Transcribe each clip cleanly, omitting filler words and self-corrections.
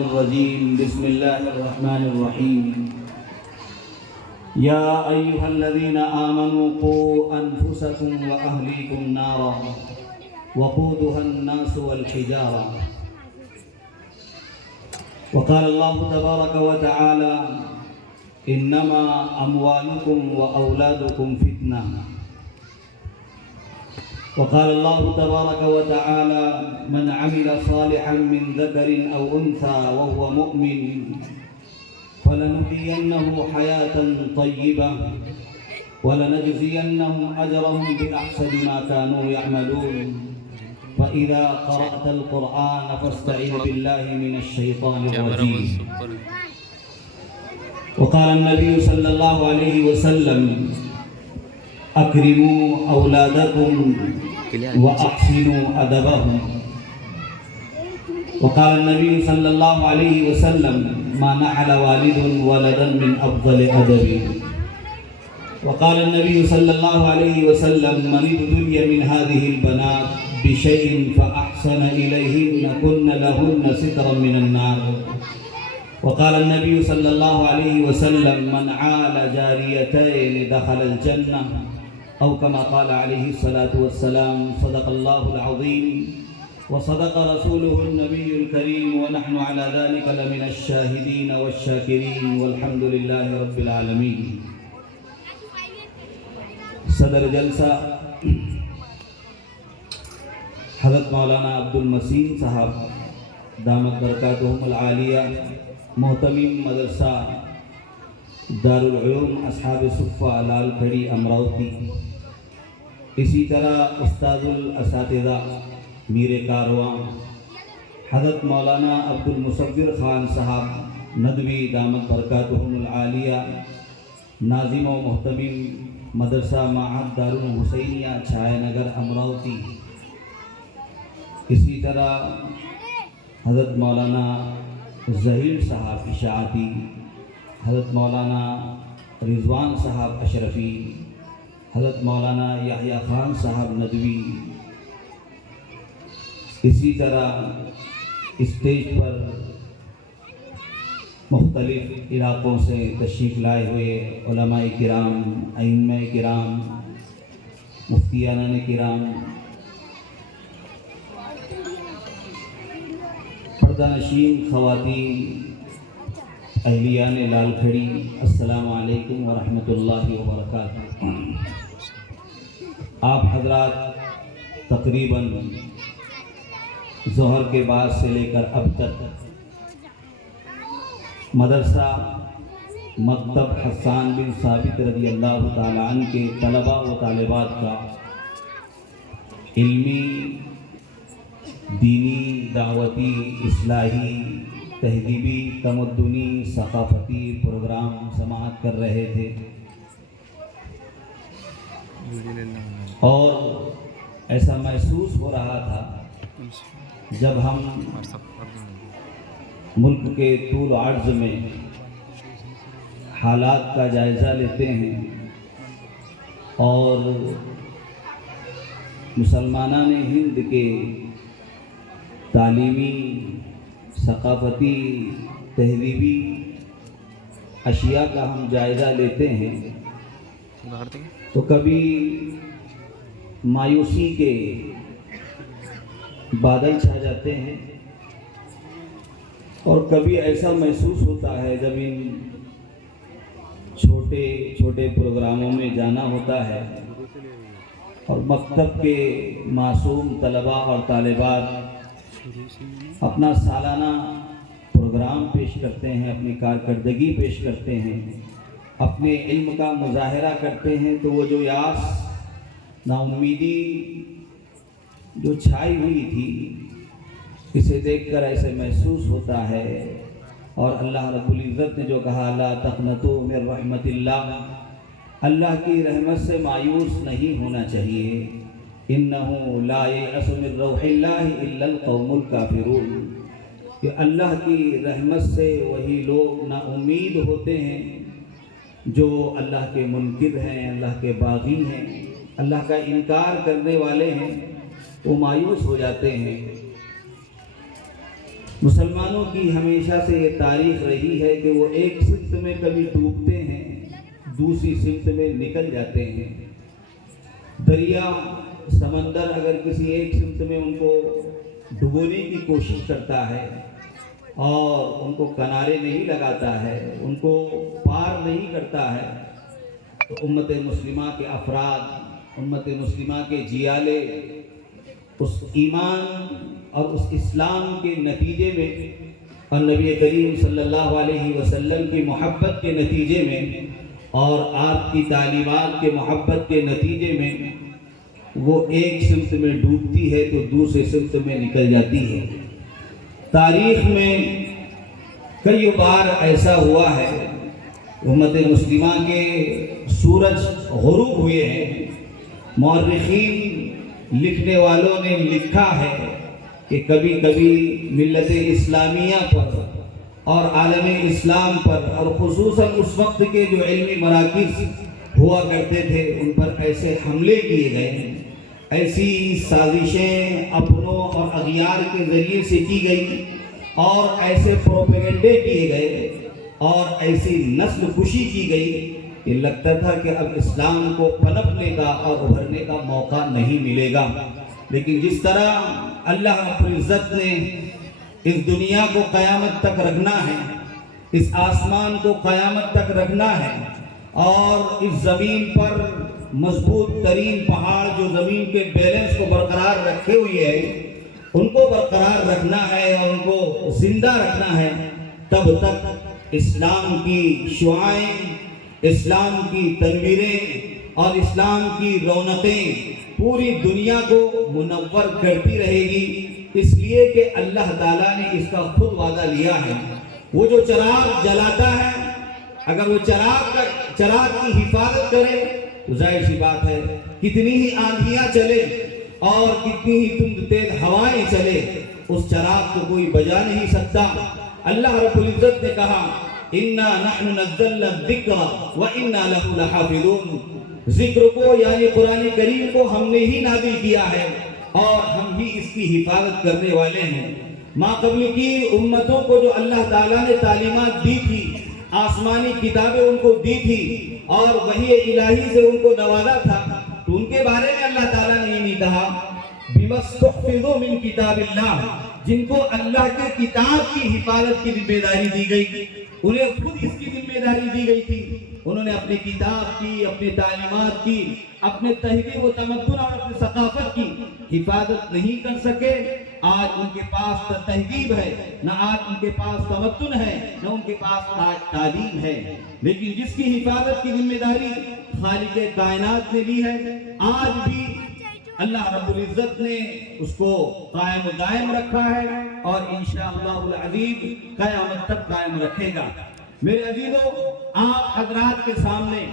الرجيم بسم الله الرحمن الرحيم يا أيها الذين آمنوا قوا أنفسكم وأهليكم نارا وقودها الناس والحجارة وقال الله تبارك وتعالى إنما أموالكم وأولادكم فتنة وقال الله تبارك وتعالى من عمل صالحا من ذكر أو أنثى وهو مؤمن فلنحيينه حياة طيبة ولنجزينهم أجرهم بأحسن ما كانوا يعملون فإذا قرأت القرآن فاستعذ بالله من الشيطان الرجيم وقال النبي صلى الله عليه وسلم أكرموا أولادكم وأحسنوا أدبهم وقال النبي صلى الله عليه وسلم ما نحل والد ولدا من أفضل أدب وقال النبي صلى الله عليه وسلم من ابتلي من هذه البنات بشيء فأحسن إليهن كن لهن سترا من النار وقال النبي صلى الله عليه وسلم من عال جاريتين دخل الجنة أو كما قال عليه الصلاة والسلام صدق الله العظيم وصدق رسوله النبي الكريم ونحن على ذلك لمن الشاهدين والشاكرين والحمد لله رب العالمين صدر جلسہ حضرت مولانا عبدالمسین صاحب دامت برکاتہم العالیہ محتمیم مدرسہ دارالعلوم اصحاب صفہ لال کھڑی امراوتی، اسی طرح استاد الاساتذہ میر کارواں حضرت مولانا عبدالمصور خان صاحب ندوی دامت برکاتہم العالیہ ناظم و محتمیم مدرسہ معہد دارالحسینیہ چھائے نگر امراوتی، اسی طرح حضرت مولانا ظہیر صاحب اشاعتی، حضرت مولانا رضوان صاحب اشرفی، حضرت مولانا یحییٰ خان صاحب ندوی، اسی طرح اسٹیج پر مختلف علاقوں سے تشریف لائے ہوئے علماء کرام، ائمہ کرام، مفتیان کرام، پردہ نشین خواتین، اہلیان لال کھڑی، السلام علیکم ورحمۃ اللہ وبرکاتہ۔ آپ حضرات تقریباً ظہر کے بعد سے لے کر اب تک مدرسہ مکتب حسان بن ثابت رضی اللہ تعالیٰ عنہ کے طلباء و طالبات کا علمی، دینی، دعوتی، اصلاحی، تہذیبی، تمدنی، ثقافتی پروگرام سماعت کر رہے تھے، اور ایسا محسوس ہو رہا تھا جب ہم ملک کے طول عرض میں حالات کا جائزہ لیتے ہیں اور مسلمانان ہند کے تعلیمی، ثقافتی، تہذیبی اشیاء کا ہم جائزہ لیتے ہیں تو کبھی مایوسی کے بادل چھا جاتے ہیں، اور کبھی ایسا محسوس ہوتا ہے جب ان چھوٹے چھوٹے پروگراموں میں جانا ہوتا ہے اور مکتب کے معصوم طلباء اور طالبات اپنا سالانہ پروگرام پیش کرتے ہیں، اپنی کارکردگی پیش کرتے ہیں، اپنے علم کا مظاہرہ کرتے ہیں، تو وہ جو یاس، نا امیدی جو چھائی ہوئی تھی، اسے دیکھ کر ایسے محسوس ہوتا ہے۔ اور اللہ رب العزت نے جو کہا لا تقنطوا من رحمت اللہ، اللہ کی رحمت سے مایوس نہیں ہونا چاہیے، انہ لا ییأس من روح اللہ الا القوم الکافرون، کہ اللہ کی رحمت سے وہی لوگ نا امید ہوتے ہیں جو اللہ کے منکر ہیں، اللہ کے باغی ہیں، اللہ کا انکار کرنے والے ہیں، وہ مایوس ہو جاتے ہیں۔ مسلمانوں کی ہمیشہ سے یہ تاریخ رہی ہے کہ وہ ایک سمت میں کبھی ڈوبتے ہیں، دوسری سمت میں نکل جاتے ہیں۔ دریا، سمندر اگر کسی ایک سمت میں ان کو ڈبونے کی کوشش کرتا ہے اور ان کو کنارے نہیں لگاتا ہے، ان کو پار نہیں کرتا ہے، تو امت مسلمہ کے افراد، امت مسلمہ کے جیالے اس ایمان اور اس اسلام کے نتیجے میں اور نبی کریم صلی اللہ علیہ وسلم کی محبت کے نتیجے میں اور آپ کی تعلیمات کے محبت کے نتیجے میں وہ ایک سمت میں ڈوبتی ہے تو دوسرے سمت میں نکل جاتی ہے۔ تاریخ میں کئی بار ایسا ہوا ہے، امت مسلمہ کے سورج غروب ہوئے ہیں۔ مورخین، لکھنے والوں نے لکھا ہے کہ کبھی کبھی ملت اسلامیہ پر اور عالم اسلام پر اور خصوصاً اس وقت کے جو علمی مراکز ہوا کرتے تھے ان پر ایسے حملے کیے گئے، ایسی سازشیں اپنوں اور اغیار کے ذریعے سے کی گئی اور ایسے پروپیگنڈے کیے گئے اور ایسی نسل کشی کی گئی کہ لگتا تھا کہ اب اسلام کو پنپنے کا اور ابھرنے کا موقع نہیں ملے گا۔ لیکن جس طرح اللہ رب العزت نے اس دنیا کو قیامت تک رکھنا ہے، اس آسمان کو قیامت تک رکھنا ہے اور اس زمین پر مضبوط ترین پہاڑ جو زمین کے بیلنس کو برقرار رکھے ہوئے ہیں ان کو برقرار رکھنا ہے اور ان کو زندہ رکھنا ہے، تب تک اسلام کی شعائیں، اسلام کی تنویریں اور اسلام کی رونقیں پوری دنیا کو منور کرتی رہے گی، اس لیے کہ اللہ تعالیٰ نے اس کا خود وعدہ لیا ہے۔ وہ جو چراغ جلاتا ہے، اگر وہ چراغ کی حفاظت کرے تو ظاہر سی بات ہے کتنی ہی آندھیاں چلے اور کتنی ہی تند تیز ہوائیں چلے، اس چراغ کو کوئی بجا نہیں سکتا۔ اللہ رب العزت نے کہا اِنَّا نَحْنُ نَزَّلْنَا الذِّكْرَ وَإِنَّا لَهُ لَحَافِظُونَ، ذکر کو یعنی قرآن کریم کو ہم نے ہی نازل کیا ہے اور ہم بھی اس کی حفاظت کرنے والے ہیں۔ ما قبل کی امتوں کو جو اللہ تعالیٰ نے تعلیمات دی تھی، آسمانی کتابیں ان کو دی تھی اور وحی الہی سے ان کو نوازا تھا، تو ان کے بارے میں اللہ تعالیٰ نے یہ نہیں کہا بِمَا اسْتُحْفِظُوا مِن کِتَابِ اللَّهِ، جن کو اللہ کے کتاب کی حفاظت کی ذمہ داری دی گئی، انہیں خود اس کی ذمہ داری دی گئی تھی۔ انہوں نے اپنی کتاب کی، اپنی تعلیمات کی، اپنے تہذیب و تمدن اور اپنی ثقافت کی حفاظت نہیں کر سکے۔ آج ان کے پاس تہذیب ہے، نہ آج ان کے پاس تمدن ہے، نہ ان کے پاس آج تعلیم ہے، لیکن جس کی حفاظت کی ذمہ داری خالق کائنات نے لی ہے، آج بھی اللہ رب العزت نے اس کو قائم و دائم رکھا ہے اور انشاءاللہ العزیز قیامت تک قائم رکھے گا۔ میرے عزیزوں، آپ حضرات کے سامنے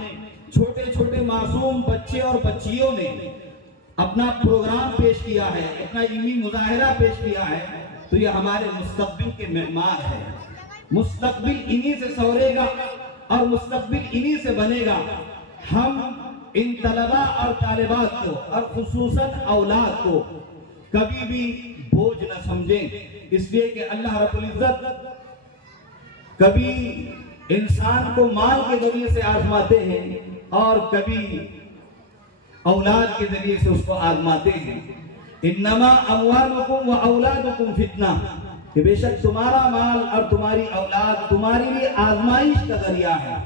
چھوٹے چھوٹے معصوم بچے اور بچیوں نے اپنا پروگرام پیش کیا ہے، اپنا علمی مظاہرہ پیش کیا ہے، تو یہ ہمارے مستقبل کے معمار ہے۔ مستقبل انہی سے سنورے گا اور مستقبل انہی سے بنے گا۔ ہم ان طلباء اور طالبات کو اور خصوصاً اولاد کو کبھی بھی بوجھ نہ سمجھیں، اس لیے کہ اللہ رب العزت کبھی انسان کو مال کے ذریعے سے آزماتے ہیں اور کبھی اولاد کے ذریعے سے اس کو آزماتے ہیں۔ انما اموالکم و اولادکم فتنہ، کہ بے شک تمہارا مال اور تمہاری اولاد تمہارے لیے آزمائش کا ذریعہ ہے۔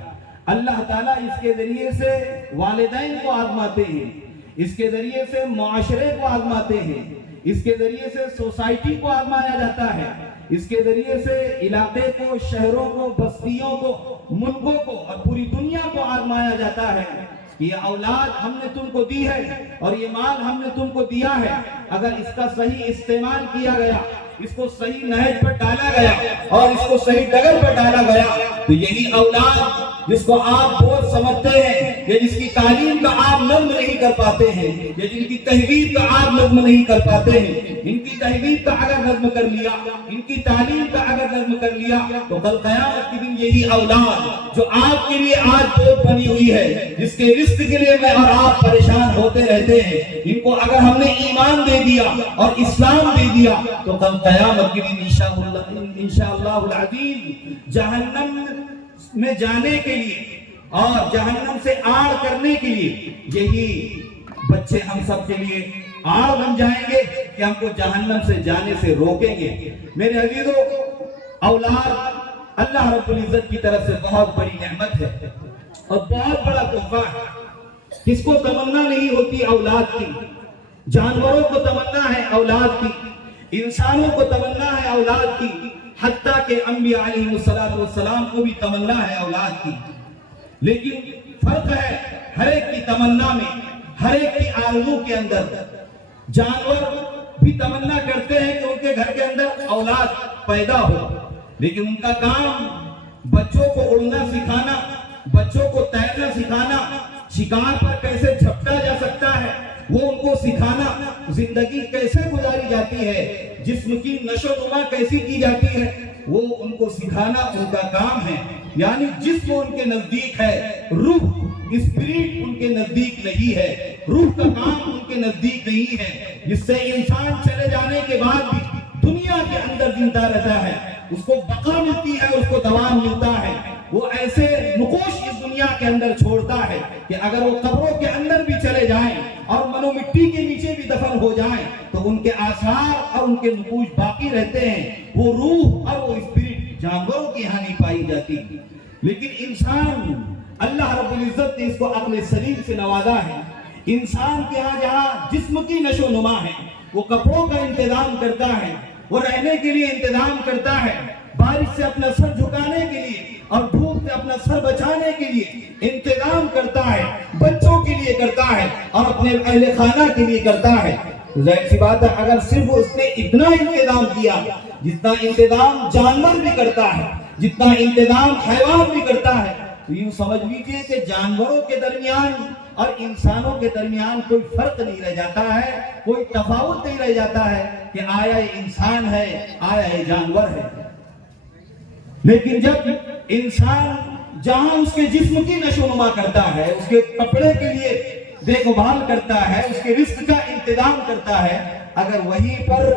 اللہ تعالیٰ اس کے ذریعے سے والدین کو آزماتے ہیں، اس کے ذریعے سے معاشرے کو آزماتے ہیں، اس کے ذریعے سے سوسائٹی کو آزمایا جاتا ہے، اس کے ذریعے سے علاقے کو، شہروں کو، بستیوں کو، ملکوں کو اور پوری دنیا کو آزمایا جاتا ہے۔ یہ اولاد ہم نے تم کو دی ہے اور یہ مال ہم نے تم کو دیا ہے، اگر اس کا صحیح استعمال کیا گیا، اس کو صحیح نہج پر ڈالا گیا اور اس کو صحیح ڈگر پر ڈالا گیا، تو یہی اولاد جس کو آپ بوجھ سمجھتے ہیں، یا جس کی تعلیم کا آپ نظم نہیں کر پاتے ہیں، یا جن کی تہذیب کا آپ نظم نہیں کر پاتے ہیں، ان کی تہذیب کا اگر نظم کر لیا، ان کی تعلیم کا اگر نظم کر لیا، تو کل قیامت کے دن یہی اولاد جو آپ کے لیے آج بوجھ بنی ہوئی ہے، جس کے رزق کے لیے میں اور آپ پریشان ہوتے رہتے ہیں، ان کو اگر ہم نے ایمان دے دیا اور اسلام دے دیا تو کل قیامت کے دن انشاءاللہ العظیم جہنم میں جانے کے لیے اور جہنم سے آڑ کرنے کے لیے یہی بچے ہم سب کے لیے آڑ بن جائیں گے کہ ہم کو جہنم سے جانے سے روکیں گے۔ میرے عزیزو، اولاد اللہ رب العزت کی طرف سے بہت بڑی نعمت ہے اور بہت بڑا تحفہ ہے۔ کس کو تمنا نہیں ہوتی اولاد کی؟ جانوروں کو تمنا ہے اولاد کی، انسانوں کو تمنا ہے اولاد کی، حتیٰ کہ انبیاء علیہ السلام کو بھی تمنا ہے اولاد کی۔ لیکن فرق ہے ہر ایک کی تمنا میں، ہر ایک کی آرزو کے اندر۔ جانور بھی تمنا کرتے ہیں کہ ان کے گھر کے اندر اولاد پیدا ہو، لیکن ان کا کام بچوں کو اڑنا سکھانا، بچوں کو تیرنا سکھانا، شکار پر کیسے جھپٹا جا سکتا ہے وہ ان کو سکھانا، زندگی کیسے گزاری جاتی ہے، جسم کی نشو و نما کیسی کی جاتی ہے وہ ان کو سکھانا ان کا کام ہے۔ یعنی جسم ان کے نزدیک ہے، روح اسپرٹ ان کے نزدیک نہیں ہے، روح کا کام ان کے نزدیک نہیں ہے، جس سے انسان چلے جانے کے بعد بھی دنیا کے اندر زندہ رہتا ہے، اس کو بقا ملتی ہے، اس کو دوام ملتا ہے۔ وہ ایسے نقوش اس دنیا کے اندر چھوڑتا ہے کہ اگر وہ قبروں کے اندر بھی چلے جائیں اور منو مٹی کے نیچے بھی دفن ہو جائیں تو ان کے آثار اور ان کے نقوش باقی رہتے ہیں۔ وہ روح اور وہ اسپرٹ جانوروں کی یہاں نہیں پائی جاتی، لیکن انسان اللہ رب العزت نے اس کو عقل سلیم سے نوازا ہے۔ انسان کے ہاں جہاں جسم کی نشو و نما ہے، وہ کپڑوں کا انتظام کرتا ہے، وہ رہنے کے لیے انتظام کرتا ہے، بارش سے اپنا سر جھکانے کے لیے اور دھوپ سے اپنا سر بچانے کے لیے انتظام کرتا ہے، بچوں کے لیے کرتا ہے اور اپنے اہل خانہ کے لیے کرتا ہے۔ ظاہر سی بات ہے اگر صرف اس نے اتنا انتظام کیا جتنا انتظام جانور بھی کرتا ہے، جتنا انتظام حیوان بھی کرتا ہے، تو یوں سمجھ لیجئے کہ جانوروں کے درمیان اور انسانوں کے درمیان کوئی فرق نہیں رہ جاتا ہے، کوئی تفاوت نہیں رہ جاتا ہے کہ آیا یہ انسان ہے، آیا یہ جانور ہے۔ لیکن جب انسان جہاں اس کے جسم کی نشو و نما کرتا ہے، اس کے کپڑے کے لیے دیکھ بھال کرتا ہے، اس کے رزق کا انتظام کرتا ہے، اگر وہیں پر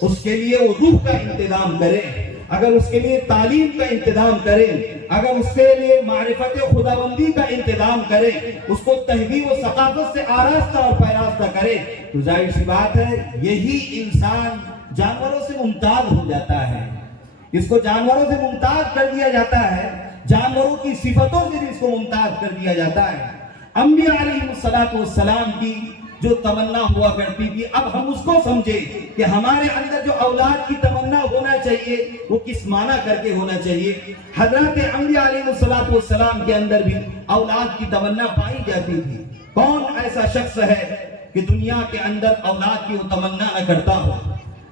اس کے لیے وہ روح کا انتظام کرے، اگر اس کے لیے تعلیم کا انتظام کرے، اگر اس کے لیے معرفت خداوندی کا انتظام کرے، اس کو تہذیب و ثقافت سے آراستہ اور پیراستہ کرے، تو ظاہر سی بات ہے یہی انسان جانوروں سے ممتاز ہو جاتا ہے۔ اس کو جانوروں سے ممتاز کر دیا جاتا ہے، جانوروں کی صفتوں سے بھی اس کو ممتاز کر دیا جاتا ہے۔ انبیاء علیہ السلام کی جو تمنا ہوا کرتی تھی، اب ہم اس کو سمجھے کہ ہمارے اندر جو اولاد کی تمنا ہونا چاہیے وہ کس معنی کر کے ہونا چاہیے۔ حضرات انبیاء علیہ السلام کے اندر بھی اولاد کی تمنا پائی جاتی تھی۔ کون ایسا شخص ہے کہ دنیا کے اندر اولاد کی وہ تمنا نہ کرتا ہو؟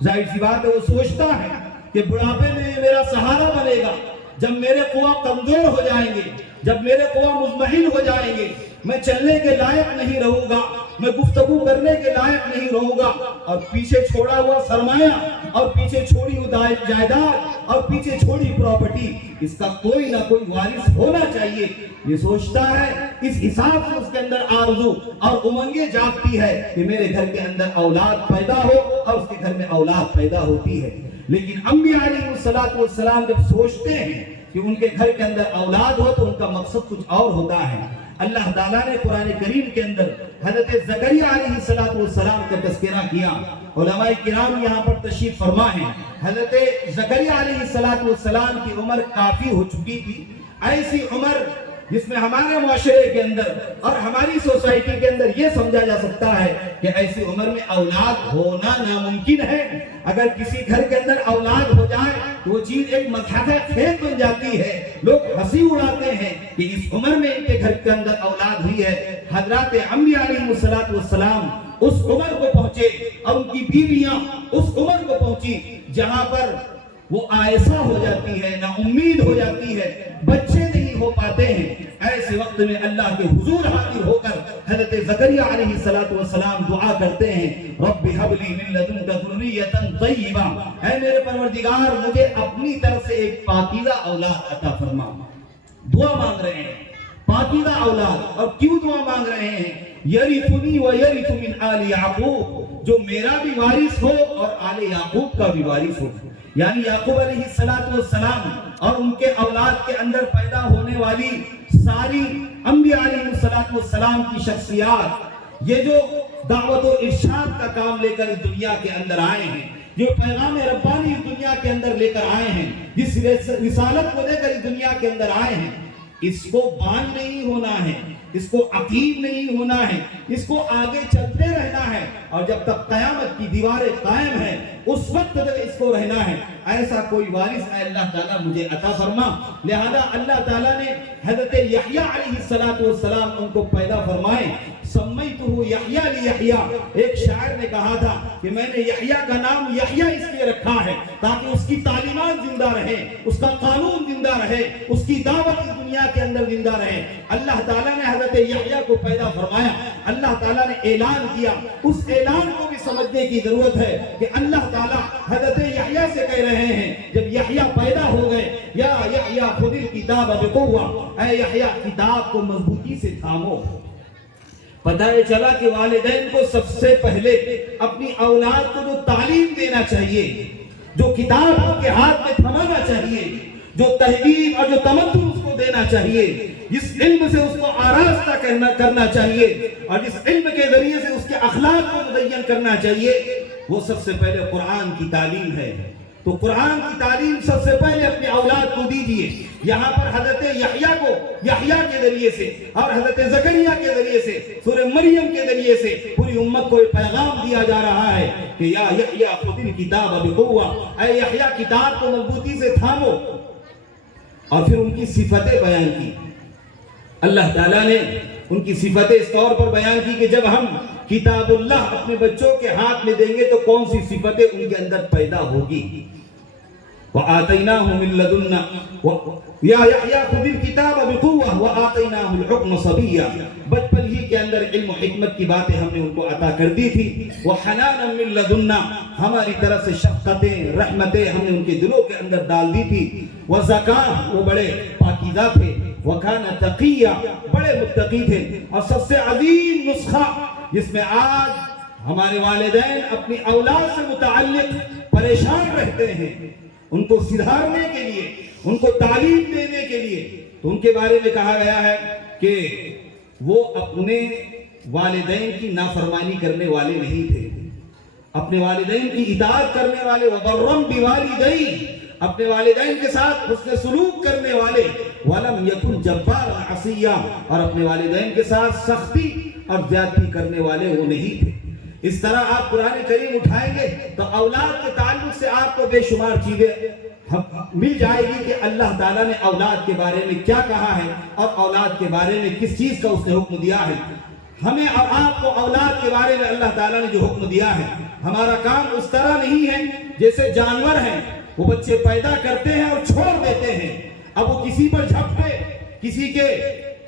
ظاہر سی بات ہے وہ سوچتا ہے کہ بڑھاپے میں میرا سہارا بنے گا، جب میرے قوا کمزور ہو جائیں گے، جب میرے قوا مطمئن ہو جائیں گے، میں چلنے کے لائق نہیں رہوں گا، میں گفتگو کرنے کے لائق نہیں رہوں گا، اور پیچھے چھوڑا ہوا سرمایہ اور پیچھے چھوڑی ہوئی جائیداد اور پیچھے چھوڑی پراپرٹی، اس کا کوئی نہ کوئی وارث ہونا چاہیے۔ یہ سوچتا ہے، اس حساب سے اس کے اندر آرزو اور امنگیں جاگتی ہے کہ میرے گھر کے اندر اولاد پیدا ہو، اور اس کے گھر میں اولاد پیدا ہوتی ہے۔ لیکن انبیاء علیہ السلام جب سوچتے ہیں کہ ان کے گھر کے اندر اولاد ہو تو ان کا مقصد کچھ اور ہوتا ہے۔ اللہ تعالیٰ نے قرآن کریم کے اندر حضرت زکریا علیہ السلام کا تذکرہ کیا۔ علماء کرام یہاں پر تشریف فرما ہیں۔ حضرت زکریا علیہ السلام کی عمر کافی ہو چکی تھی، ایسی عمر جس میں ہمارے معاشرے کے اندر اور ہماری سوسائٹی کے اندر یہ سمجھا جا سکتا ہے کہ ایسی عمر میں اولاد ہونا ناممکن ہے۔ اگر کسی گھر کے اندر اولاد ہو جائے تو وہ چیز ایک مضحکہ خیز بن جاتی ہے، لوگ ہنسی اڑاتے ہیں کہ اس عمر میں ان کے گھر کے اندر اولاد ہوئی ہے۔ حضرات انبیاء علیہ السلام اس عمر کو پہنچے اور ان کی بیویاں اس عمر کو پہنچی جہاں پر وہ آئسہ ہو جاتی ہے، نا امید ہو جاتی ہے، بچے نہیں ہو پاتے ہیں۔ ایسے وقت وقت میں اللہ کے حضور حاضر ہو کر حضرت زکریا علیہ السلام دعا کرتے ہیں رب هب لي من لدنك ذرية طیبہ، اے میرے پروردگار مجھے اپنی طرف سے ایک پاکیزہ اولاد عطا فرما۔ دعا مانگ رہے ہیں پاکیزہ اولاد، اور کیوں دعا مانگ رہے ہیں؟ یرثنی ویرث من آل یعقوب، جو میرا بھی وارث ہو اور آل یعقوب کا بھی وارث ہو، یعنی یعقوب علیہ السلام اور ان کے اولاد کے اندر پیدا ہونے والی ساری انبیاء علیہ السلام کی شخصیات، یہ جو دعوت و ارشاد کا کام لے کر اس دنیا کے اندر آئے ہیں، جو پیغام ربانی اس دنیا کے اندر لے کر آئے ہیں، جس رسالت کو لے کر اس دنیا کے اندر آئے ہیں، اس کو بان نہیں ہونا ہے، اس کو عقیم نہیں ہونا ہے، اس کو آگے چلتے رہنا ہے، اور جب تک قیامت کی دیواریں قائم ہیں اس وقت تک اس کو رہنا ہے۔ ایسا کوئی وارث اے اللہ تعالیٰ مجھے عطا فرما۔ لہذا اللہ تعالیٰ نے حضرت یحییٰ علیہ السلام ان کو پیدا فرمائے۔ سمیتہ یحییٰ لیحییٰ، ایک شاعر نے کہا تھا کہ میں نے یحییٰ کا نام یحییٰ اس لیے رکھا ہے تاکہ اس کی تعلیمات زندہ رہے، اس کا قانون زندہ رہے، اس کی دعوت اس دنیا کے اندر زندہ رہے۔ اللہ تعالیٰ نے حضرت یحییٰ کو پیدا فرمایا، اللہ تعالیٰ نے اعلان کیا، اس اعلان کو بھی سمجھنے کی ضرورت ہے کہ اللہ تعالیٰ حضرت یحییٰ سے کہہ رہے ہیں جب یحییٰ پیدا ہو گئے، یا یحییٰ خذ الکتاب بقوہ، اے یحییٰ کتاب کو مضبوطی سے تھامو۔ پتہ چلا کہ والدین کو سب سے پہلے اپنی اولاد کو جو تعلیم دینا چاہیے، جو کتاب کے ہاتھ میں تھمانا چاہیے، جو تہذیب اور جو تمدن اس کو دینا چاہیے، جس علم سے اس کو آراستہ کرنا چاہیے، اور جس علم کے ذریعے سے اس کے اخلاق کو مزین کرنا چاہیے، وہ سب سے پہلے قرآن کی تعلیم ہے۔ تو قرآن کی تعلیم سب سے پہلے اپنے اولاد کو دیجئے۔ یہاں پر حضرت یحییٰ کو یحییٰ کے ذریعے سے اور حضرت زکریا کے ذریعے سے، سورہ مریم کے ذریعے سے پوری امت کو ایک پیغام دیا جا رہا ہے کہ یا یحییٰ خذ الکتاب بقوہ، اے یحییٰ کتاب کو مضبوطی سے تھامو۔ اور پھر ان کی صفتیں بیان کی۔ اللہ تعالیٰ نے ان کی صفتیں اس طور پر بیان کی کہ جب ہم کتاب اللہ اپنے بچوں کے ہاتھ میں دیں گے تو کون سی صفتیں ان کے اندر پیدا ہوگی۔ وَآتَيْنَاهُ مِن لَدُنَّا یا یحییٰ خذ الکتاب بقوہ وآتَيْنَاهُ الحکم صبیًّا، بچپن ہی کے اندر علم و حکمت کی باتیں ہم نے ان کو عطا کر دی تھی۔ وَحَنَانًا مِن لَدُنَّا، ہماری طرف سے شفقتیں رحمتیں ہم نے ان کے دلوں کے اندر ڈال دی تھی۔ وَزَكَاةً، وہ بڑے پاکیزہ تھے۔ وَكَانَ تَقِيًّا، بڑے متقی تھے۔ اور سب سے عظیم نسخہ جس میں آج ہمارے والدین اپنی اولاد سے متعلق پریشان رہتے ہیں، ان کو سدھارنے کے لیے، ان کو تعلیم دینے کے لیے، تو ان کے بارے میں کہا گیا ہے کہ وہ اپنے والدین کی نافرمانی کرنے والے نہیں تھے، اپنے والدین کی اطاعت کرنے والے، وَبَرًّا بِوَالِدَيْهِ، اپنے والدین کے ساتھ حسن سلوک کرنے والے، وَلَمْ يَكُنْ جَبَّارًا عَصِيًّا، اور اپنے والدین کے ساتھ سختی اور زیادتی کرنے والے وہ نہیں تھے۔ اس طرح آپ قرآن کریم اٹھائیں گے تو اولاد کے تعلق سے آپ کو بے شمار چیزیں مل جائے گی کہ اللہ تعالیٰ نے اولاد کے بارے میں کیا کہا ہے اور اولاد کے بارے میں کس چیز کا اس نے حکم دیا ہے۔ ہمیں اور آپ کو اولاد کے بارے میں اللہ تعالیٰ نے جو حکم دیا ہے، ہمارا کام اس طرح نہیں ہے جیسے جانور ہیں، وہ بچے پیدا کرتے ہیں اور چھوڑ دیتے ہیں، اب وہ کسی پر جھپٹے، کسی کے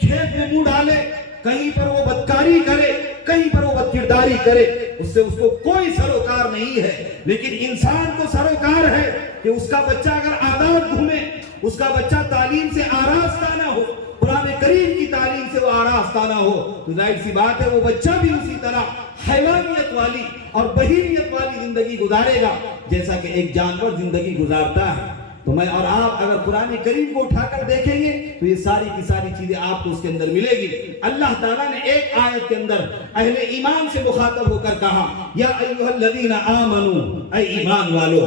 کھیت میں منہ ڈالے، کہیں پر وہ بدکاری کرے، کہیں پر وہ بدکرداری کرے، اس سے اس کو کوئی سروکار نہیں ہے۔ لیکن انسان کو سروکار ہے کہ اس کا بچہ اگر آزاد گھومے، اس کا بچہ تعلیم سے آراستہ نہ ہو، قرآن کریم کی تعلیم سے وہ آراستہ نہ ہو، تو ظاہر سی بات ہے وہ بچہ بھی اسی طرح حیوانیت والی اور بہیمیت والی زندگی گزارے گا جیسا کہ ایک جانور زندگی گزارتا ہے۔ تو میں اور آپ اگر قرآن کریم کو اٹھا کر دیکھیں گے تو یہ ساری کی ساری چیزیں آپ کو اس کے اندر ملے گی۔ اللہ تعالیٰ نے ایک آیت کے اندر اہل ایمان سے مخاطب ہو کر کہا یا ایھا الذین آمنوا، اے ایمان والو،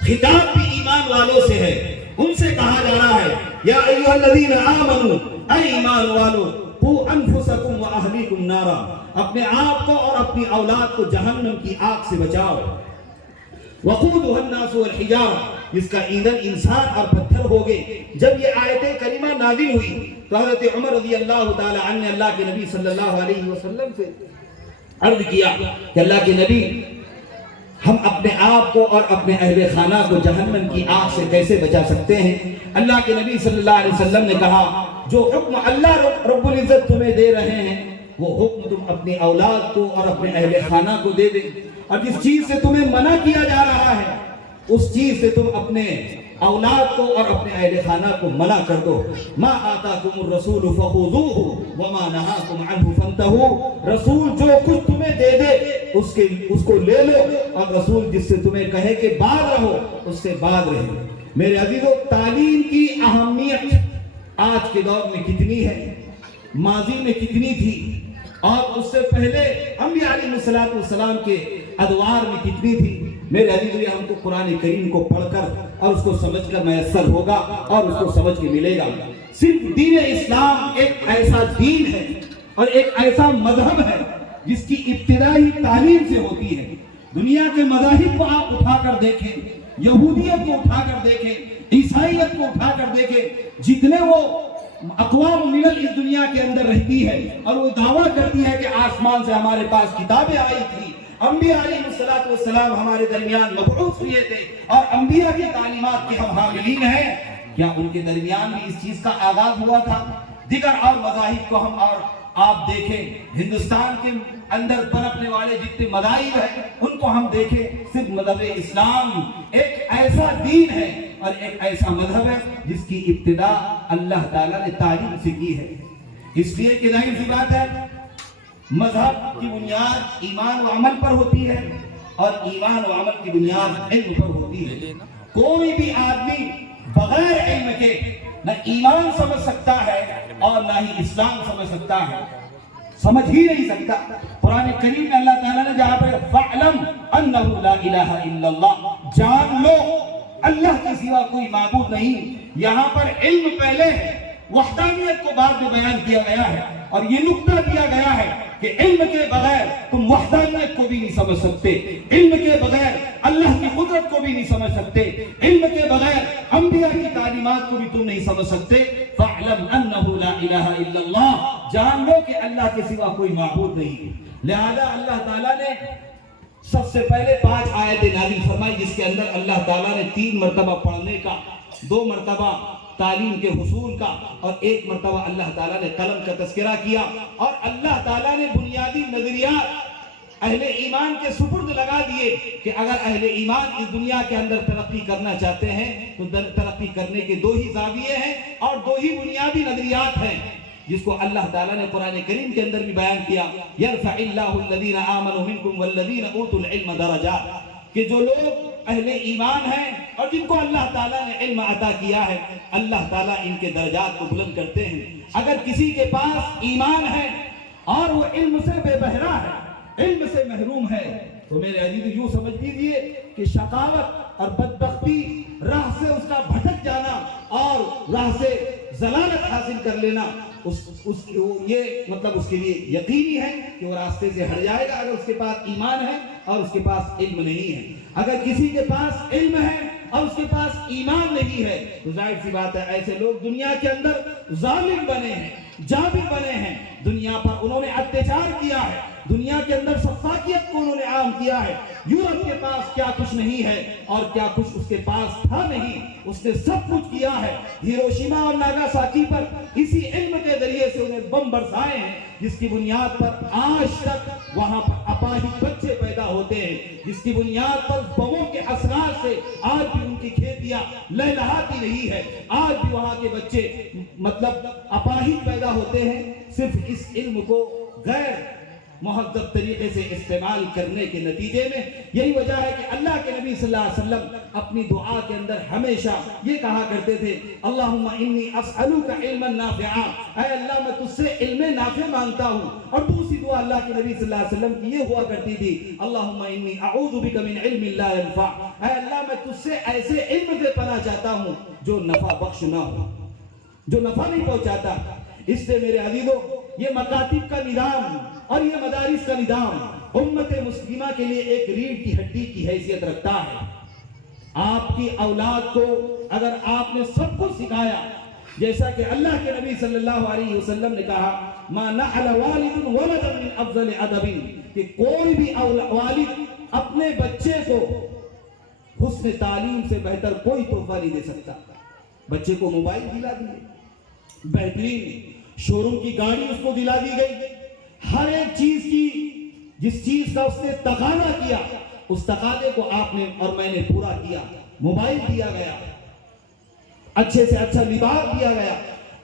خطاب بھی ایمان والوں سے ہے، ان سے کہا جا رہا ہے یا ایھا الذین آمنوا، اے ایمان والو، قوا انفسکم واہلیکم نارا، اپنے آپ کو اور اپنی اولاد کو جہنم کی آگ سے بچاؤ۔ وقودها الناس والحجارہ، جس کا ایندھن انسان اور پتھر ہوگے۔ جب یہ آیت کریمہ نازل ہوئی تو حضرت عمر رضی اللہ تعالی عنہ نے اللہ کے نبی صلی اللہ علیہ وسلم سے عرض کیا کہ اللہ کے نبی، ہم اپنے آپ کو اور اپنے اہل خانہ کو جہنم کی آگ سے کیسے بچا سکتے ہیں؟ اللہ کے نبی صلی اللہ علیہ وسلم نے کہا جو حکم اللہ رب العزت تمہیں دے رہے ہیں وہ حکم تم اپنی اولاد کو اور اپنے اہل خانہ کو دے دیں، اور جس چیز سے تمہیں منع کیا جا رہا ہے اس چیز سے تم اپنے اولاد کو اور اپنے اہل خانہ کو منع کر دو۔ ما آتاکم الرسول فخذوہ وما نہاکم عنہ فانتہوا، رسول جو کچھ تمہیں دے دے اس کو لے لو، اور رسول جس سے تمہیں کہے کہ بعد رہو اس سے بعد رہے۔ میرے عزیزو، تعلیم کی اہمیت آج کے دور میں کتنی ہے، ماضی میں کتنی تھی، اور اس سے پہلے انبیاء علیہ السلام کے ادوار میں کتنی تھی۔ میرے عزیزو، یہ ہم کو قرآن کریم کو پڑھ کر اور اس کو سمجھ کر میسر ہوگا اور اس کو سمجھ کے ملے گا۔ صرف دین اسلام ایک ایسا دین ہے اور ایک ایسا مذہب ہے جس کی ابتدائی تعلیم سے ہوتی ہے۔ دنیا کے مذاہب کو آپ اٹھا کر دیکھیں، یہودیت کو اٹھا کر دیکھیں، عیسائیت کو اٹھا کر دیکھیں، جتنے وہ اقوام ملل اس دنیا کے اندر رہتی ہے اور وہ دعویٰ کرتی ہے کہ آسمان سے ہمارے پاس کتابیں آئی تھی، انبیاء علیہ السلام ہمارے درمیان مبعوث ہوئے تھے اور انبیاء کی تعلیمات کے ہم حاملین ہیں، کیا ان کے درمیان بھی اس چیز کا آغاز ہوا تھا؟ دیگر اور مذاہب کو ہم اور آپ دیکھیں، ہندوستان کے اندر پنپنے والے جتنے مذاہب ہیں ان کو ہم دیکھیں، صرف مذہب اسلام ایک ایسا دین ہے اور ایک ایسا مذہب ہے جس کی ابتدا اللہ تعالیٰ نے تعلیم سے کی ہے۔ اس لیے کہ ظاہر سی بات ہے، مذہب کی بنیاد ایمان و عمل پر ہوتی ہے اور ایمان و عمل کی بنیاد علم پر ہوتی ہے۔ کوئی بھی آدمی بغیر علم کے نہ ایمان سمجھ سکتا ہے اور نہ ہی اسلام سمجھ سکتا ہے، سمجھ ہی نہیں سکتا۔ قرآن کریم میں اللہ تعالیٰ نے جہاں پر فَعْلَمْ أَنَّهُ لَا إِلَهَ إِلَّا اللَّهُ، جان لو اللہ کے سوا کوئی معبود نہیں، یہاں پر علم پہلے ہے، وحدانیت کو بعد میں بیان کیا گیا ہے، اور یہ نقطہ دیا گیا ہے کہ علم کے بغیر تم وحدانیت کو بھی نہیں سمجھ سکتے، علم کے بغیر اللہ کی قدرت کو بھی نہیں سمجھ سکتے، علم کے بغیر انبیاء کی تعلیمات کو بھی تم نہیں سمجھ سکتے۔ فَاعْلَمْ أَنَّهُ لَا إِلَهَ إِلَّا اللَّهُ، جان لو کہ اللہ کے سوا کوئی معبود نہیں۔ لہذا اللہ تعالیٰ نے سب سے پہلے 5 آیتیں نازل فرمائی جس کے اندر اللہ تعالیٰ نے 3 مرتبہ پڑھنے کا، 2 مرتبہ تعلیم کے حصول کا، اور 1 مرتبہ اللہ تعالیٰ نے قلم کا تذکرہ کیا، اور اللہ تعالیٰ نے بنیادی نظریات اہل ایمان کے سپرد لگا دیے کہ اگر اہل ایمان اس دنیا کے اندر ترقی کرنا چاہتے ہیں تو ترقی کرنے کے 2 ہی زاویے ہیں اور 2 ہی بنیادی نظریات ہیں، جس کو اللہ تعالیٰ نے قرآن کریم کے اندر بھی بیان کیا، یرفع اللہ الذین آمنوا منکم والذین اوتوا العلم درجات، کہ جو لوگ اہل ایمان ہیں اور جن کو اللہ تعالیٰ نے علم عطا کیا ہے، اللہ تعالیٰ ان کے درجات کو بلند کرتے ہیں۔ اگر کسی کے پاس ایمان ہے اور وہ علم سے بے بہرا ہے، علم سے محروم ہے، تو میرے عزیز یوں سمجھ لیجیے کہ شقاوت اور بدبختی، راہ سے اس کا بھٹک جانا اور راہ سے ضلالت حاصل کر لینا، یہ مطلب اس کے لیے یقینی ہے کہ وہ راستے سے ہٹ جائے گا اگر اس کے پاس ایمان ہے اور اس کے پاس علم نہیں ہے۔ اگر کسی کے پاس علم ہے اور اس کے پاس ایمان نہیں ہے تو ظاہر سی بات ہے ایسے لوگ دنیا کے اندر ظالم بنے ہیں، جابر بنے ہیں، دنیا پر انہوں نے اتیاچار کیا ہے، دنیا کے اندر سفاکیت کو انہوں نے عام کیا ہے۔ یورپ کے پاس کیا کچھ نہیں ہے اور کیا کچھ اس کے پاس تھا نہیں، اس نے سب کچھ کیا ہے۔ ہیروشیما اور ناگاساکی پر اسی علم کے ذریعے سے انہیں بم برسائے ہیں، جس کی بنیاد پر آج تک وہاں پر اپاہج بچے پیدا ہوتے ہیں، جس کی بنیاد پر بموں کے اثرات سے آج بھی ان کی کھیتیاں لہلہاتی نہیں ہے، آج بھی وہاں کے بچے مطلب اپاہج پیدا ہوتے ہیں، صرف اس علم کو غیر مہذب طریقے سے استعمال کرنے کے نتیجے میں۔ یہی وجہ ہے کہ اللہ کے نبی صلی اللہ علیہ وسلم اپنی دعا کے اندر ہمیشہ یہ کہا کرتے تھے، اللہم انی اسألوک علما نافعا، اے اللہ میں تجھ سے علم نافع مانگتا ہوں۔ اور دوسری دعا اللہ کے نبی صلی اللہ علیہ وسلم کی یہ ہوا کرتی تھی، اللہم انی اعوذ بک من علم لا ينفع، اے اللہ میں تجھ سے ایسے علم سے پناہ چاہتا ہوں جو نفع بخش نہ ہو، جو نفع نہیں پہنچاتا۔ اس سے میرے عزیزو، یہ مکاتب کا نظام اور یہ مدارس کا نظام امت مسلمہ کے لیے ایک ریڑھ کی ہڈی کی حیثیت رکھتا ہے۔ آپ کی اولاد کو اگر آپ نے سب کچھ سکھایا، جیسا کہ اللہ کے نبی صلی اللہ علیہ وسلم نے کہا، ما نحل والد ولدا من افضل ادب، کہ کوئی بھی والد اپنے بچے کو حسن تعلیم سے بہتر کوئی تحفہ نہیں دے سکتا. بچے کو موبائل دلا دیے, بہترین شو روم کی گاڑی اس کو دلا دی گئی, ہر ایک چیز کی جس چیز کا اس نے تقاضا کیا اس تقاضے کو آپ نے اور میں نے پورا کیا. موبائل دیا گیا, اچھے سے اچھا لباس دیا گیا,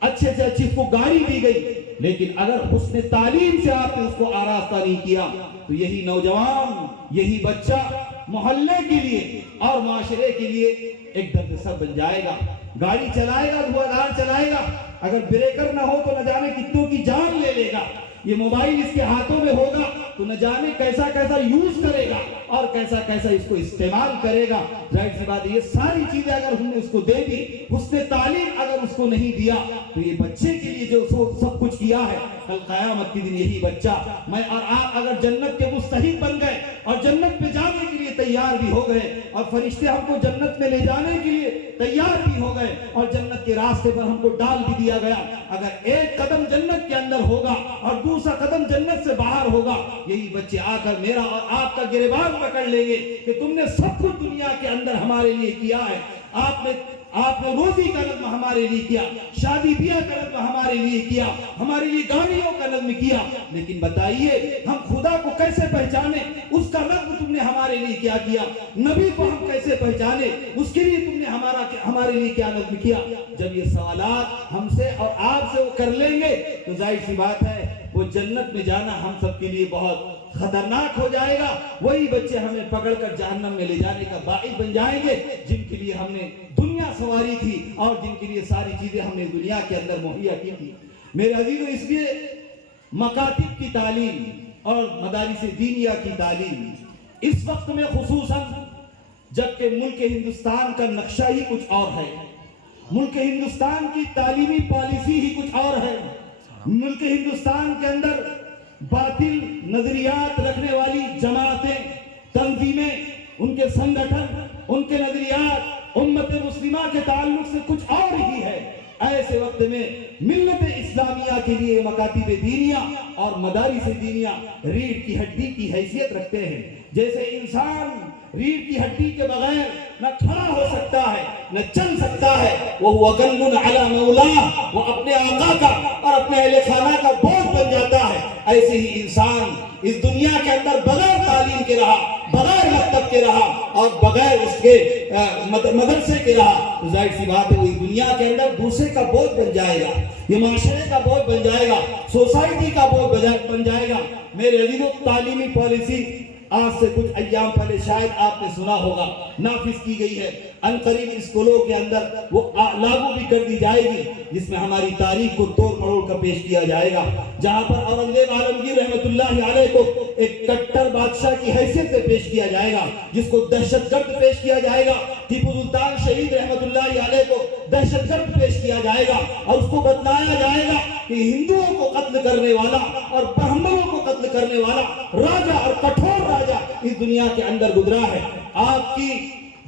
اچھے سے اچھی اس کو گاڑی دی گئی, لیکن اگر حسن تعلیم سے آپ نے اس کو آراستہ نہیں کیا تو یہی نوجوان, یہی بچہ محلے کے لیے اور معاشرے کے لیے ایک درد سر بن جائے گا. گاڑی چلائے گا, دھواں چلائے گا, اگر بریکر نہ ہو تو نہ جانے کتنوں کی جان لے لے گا. یہ موبائل اس کے ہاتھوں میں ہوگا تو نہ جانے کیسا کیسا یوز کرے گا اور کیسا کیسا اس کو استعمال کرے گا. ظاہر سی بات ہے یہ ساری چیزیں اگر ہم نے اس کو دے دی, حسن تعلیم اگر اس کو نہیں دیا تو یہ بچے کے لیے جو سب کچھ کیا ہے کل قیامت کے دن یہی بچہ میں اور آپ اگر جنت کے مستحق بن گئے اور جنت میں جانے کے لیے تیار بھی ہو گئے اور فرشتے ہم کو جنت میں لے جانے کے لیے تیار بھی ہو گئے اور جنت کے راستے پر ہم کو ڈال بھی دیا گیا, اگر ایک قدم جنت کے اندر ہوگا اور دوسرا قدم جنت سے باہر ہوگا, یہی بچے آ کر میرا اور آپ کا گریبان پکڑ لیں گے کہ تم نے سب کچھ دنیا کے اندر ہمارے لیے کیا ہے. آپ نے روزی کا نظم ہمارے لیے کیا, شادی بیاہ کا نظم ہمارے لیے کیا, ہمارے لیے گاڑیوں کا نظم کیا, لیکن بتائیے ہم خدا کو کیسے پہچانے, اس کا نظم تم نے ہمارے لیے کیا کیا, نبی کو ہم کیسے پہچانے, اس کے لیے تم نے ہمارے لیے کیا نظم کیا. جب یہ سوالات ہم سے اور آپ سے وہ کر لیں گے تو ظاہر سی بات ہے وہ جنت میں جانا ہم سب کے لیے بہت خطرناک ہو جائے گا. وہی بچے ہمیں پکڑ کر جہنم میں لے جانے کا باعث بن جائیں گے جن کے لیے ہم نے دنیا سواری تھی اور جن کے لیے ساری چیزیں ہم نے دنیا کے اندر مہیا کی تھی. میرے عزیزو, اس لیے مکاتب کی تعلیم اور مدارس دینیہ کی تعلیم اس وقت میں خصوصاً جبکہ ملک ہندوستان کا نقشہ ہی کچھ اور ہے, ملک ہندوستان کی تعلیمی پالیسی ہی کچھ اور ہے, ملک ہندوستان کے اندر باطل نظریات رکھنے والی جماعتیں, تنظیمیں, ان کے سنگٹھن, ان کے نظریات امت مسلمہ کے تعلق سے کچھ اور ہی ہے. ایسے وقت میں ملت اسلامیہ کے لیے مکاتب دینیہ اور مدارس دینیہ ریڑھ کی ہڈی کی حیثیت رکھتے ہیں. جیسے انسان ریڑھ کی ہڈی کے بغیر نہ کھڑا ہو سکتا ہے نہ چل سکتا ہے, وہ غل علی مولا, وہ اپنے آقا کا اور اپنے اہل خانہ کا بوجھ بن جاتا ہے, ایسے ہی انسان اس دنیا کے اندر بغیر تعلیم کے رہا, بغیر مکتب کے رہا اور بغیر اس کے مدرسے کے رہا تو ظاہر سی بات ہے وہ دنیا کے اندر دوسرے کا بوجھ بن جائے گا, یہ معاشرے کا بوجھ بن جائے گا, سوسائٹی کا بوجھ بن جائے گا. میرے عزیزو, تعلیمی پالیسی آج سے کچھ ایام پہلے شاید آپ نے سنا ہوگا نافذ کی گئی ہے, عنقریب اسکولوں کے اندر وہ لاگو بھی کر دی جائے گی, جس میں ہماری تاریخ کو توڑ مروڑ کر پیش کیا جائے گا. جہاں پر اورنگزیب عالمگیر رحمت اللہ علیہ کو ایک کٹر بادشاہ کی حیثیت سے پیش کیا جائے گا, جس کو دہشت گرد پیش کیا جائے گا, ٹیپو سلطان شہید رحمت اللہ علیہ کو دہشت گرد پیش کیا جائے گا اور اس کو بتلایا جائے گا کہ ہندوؤں کو قتل کرنے والا اور برہمنوں کو قتل کرنے والا راجا اور کٹھور راجا اس دنیا کے اندر گزرا ہے. آپ کے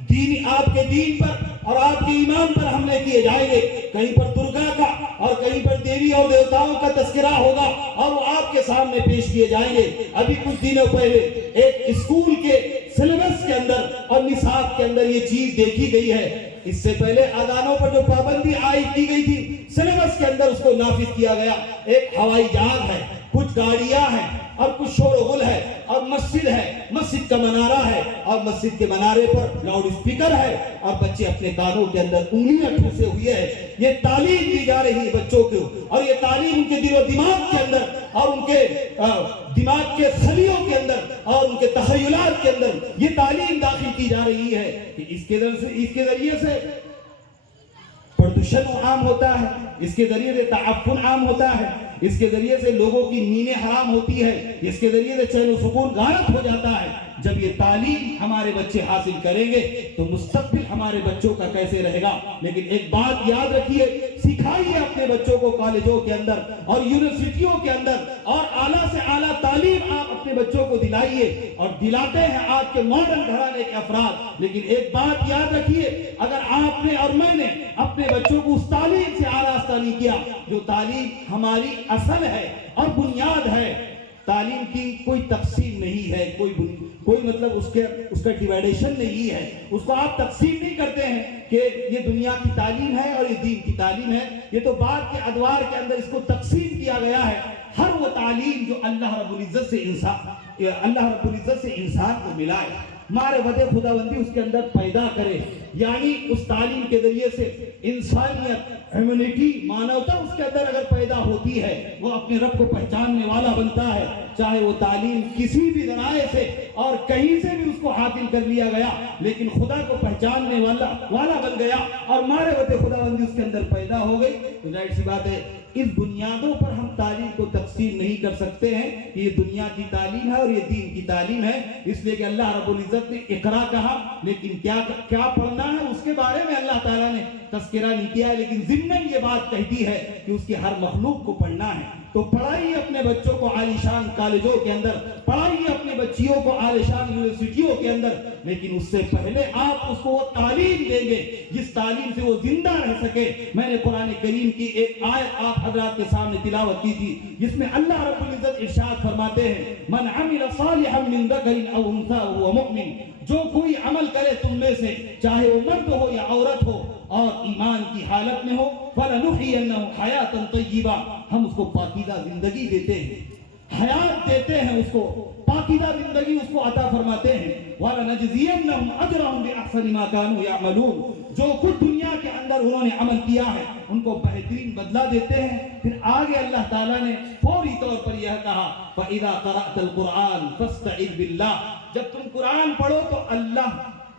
دین پر اور آپ کے ایمان پر حملے کیے جائیں گے, کہیں پر درگا کا اور کہیں پر دیوی اور دیوتاؤں کا تذکرہ ہوگا اور وہ آپ کے سامنے پیش کیے جائیں گے. ابھی کچھ دنوں پہلے ایک اسکول کے سلیبس کے اندر اور نصاب کے اندر یہ چیز دیکھی گئی ہے. اس سے پہلے اذانوں پر جو پابندی عائد کی گئی تھی سلیبس کے اندر اس کو نافذ کیا گیا. ایک ہوائی جہاز ہے, کچھ گاڑیاں ہیں اور کچھ شور و غل ہے اور مسجد ہے, مسجد کا منارہ ہے اور مسجد کے منارے پر لاؤڈ اسپیکر ہے اور بچے اپنے کانوں کے اندر انگلیاں ٹھوسے ہوئے ہیں. یہ تعلیم دی جا رہی ہے بچوں کو اور یہ تعلیم ان کے دل و دماغ کے اندر اور ان کے دماغ کے خلیوں کے اندر اور ان کے تخیلات کے اندر یہ تعلیم داخل کی جا رہی ہے کہ اس کے ذریعے سے پردوشن عام ہوتا ہے, اس کے ذریعے سے تعفن عام ہوتا ہے, اس کے ذریعے سے لوگوں کی نیندیں حرام ہوتی ہے, اس کے ذریعے سے چین و سکون غارت ہو جاتا ہے. جب یہ تعلیم ہمارے بچے حاصل کریں گے تو مستقبل ہمارے بچوں کا کیسے رہے گا. لیکن ایک بات یاد رکھیے, سکھائیے اپنے بچوں کو کالجوں کے اندر اور یونیورسٹیوں کے اندر اور اعلیٰ سے اعلیٰ تعلیم آپ اپنے بچوں کو دلائیے اور دلاتے ہیں آج کے ماڈرن گھرانے کے افراد. لیکن ایک بات یاد رکھیے, اگر آپ نے اور میں نے اپنے بچوں کو اس تعلیم سے آراستہ نہیں کیا جو تعلیم ہماری اصل ہے اور بنیاد ہے, تعلیم کی کوئی تقسیم نہیں ہے، کوئی مطلب اس کا ڈیوائیڈیشن نہیں ہے، اس کو آپ تقسیم نہیں کرتے ہیں کہ یہ دنیا کی تعلیم ہے اور یہ دین کی تعلیم ہے، یہ تو بعد کے ادوار کے اندر اس کو تقسیم کیا گیا ہے۔ ہر وہ تعلیم جو اللہ رب العزت سے انسان کو ملا ہے، معرفت خداوندی اس کے اندر پیدا کرے، یعنی اس تعلیم کے ذریعے سے انسانیت، ہیومنٹی، مانوتا اس کے اندر اگر پیدا ہوتی ہے، وہ اپنے رب کو پہچاننے والا بنتا ہے، چاہے وہ تعلیم کسی بھی ذرائع سے اور کہیں سے بھی اس کو حاصل کر لیا گیا، لیکن خدا کو پہچاننے والا بن گیا اور معرفت خداوندی اس کے اندر پیدا ہو گئی، تو ظاہر سی بات ہے اس بنیادوں پر ہم تعلیم کو تقسیم نہیں کر سکتے ہیں کہ یہ دنیا کی تعلیم ہے اور یہ دین کی تعلیم ہے، اس لیے کہ اللہ رب العزت نے اقرا کہا، لیکن کیا پڑھنا ہے اس کے بارے میں اللہ تعالیٰ نے تذکرہ نہیں کیا ہے، لیکن ضمن یہ بات کہتی ہے کہ اس کی ہر مخلوق کو پڑھنا ہے۔ تو پڑھائیے اپنے بچوں کو عالیشان کالجوں کے اندر، پڑھائیے اپنی بچیوں کو عالیشان یونیورسٹیوں کے اندر، لیکن اس سے پہلے آپ اس کو وہ تعلیم دیں گے جس تعلیم سے وہ زندہ رہ سکے۔ میں نے قرآن کریم کی ایک آیت آپ حضرات کے سامنے تلاوت کی تھی، جس میں اللہ رب العزت ارشاد فرماتے ہیں، من عمل صالحا من ذکر او انثى وهو مؤمن، جو کوئی عمل کرے تم میں سے، چاہے وہ مرد ہو یا عورت ہو اور ایمان کی حالت میں ہو، فَلَنُحْيِيَنَّهُ حَيَاةً طَيِّبَةً، ہم اس کو پاکیزہ زندگی دیتے ہیں، حیات دیتے ہیں، اس کو پاکیزہ زندگی اس کو عطا فرماتے ہیں، وَلَنَجْزِيَنَّهُمْ أَجْرَهُمْ بِأَحْسَنِ مَا كَانُوا يَعْمَلُونَ، جو کچھ دنیا کے اندر انہوں نے عمل کیا ہے ان کو بہترین بدلہ دیتے ہیں۔ پھر آگے اللہ تعالیٰ نے فوری طور پر یہ کہا، فَإِذَا قَرَأْتَ الْقُرْآنَ فَاسْتَعِذْ بِاللَّهِ، جب تم قرآن پڑھو تو اللہ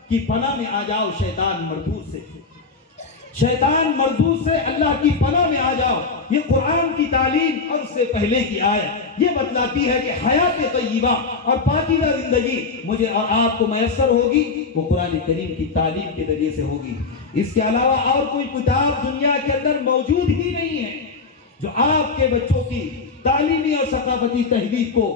کی پناہ میں آ جاؤ شیطان مردود سے، شیطان مردود سے اللہ کی پناہ میں آ جاؤ۔ یہ قرآن کی تعلیم اور اس سے پہلے کی آیت یہ بتلاتی ہے کہ حیات طیبہ اور پاکیزہ زندگی مجھے اور آپ کو میسر ہوگی، وہ قرآن کریم کی تعلیم کے ذریعے سے ہوگی۔ اس کے علاوہ اور کوئی کتاب دنیا کے اندر موجود ہی نہیں ہے جو آپ کے بچوں کی تعلیمی اور ثقافتی تہذیب کو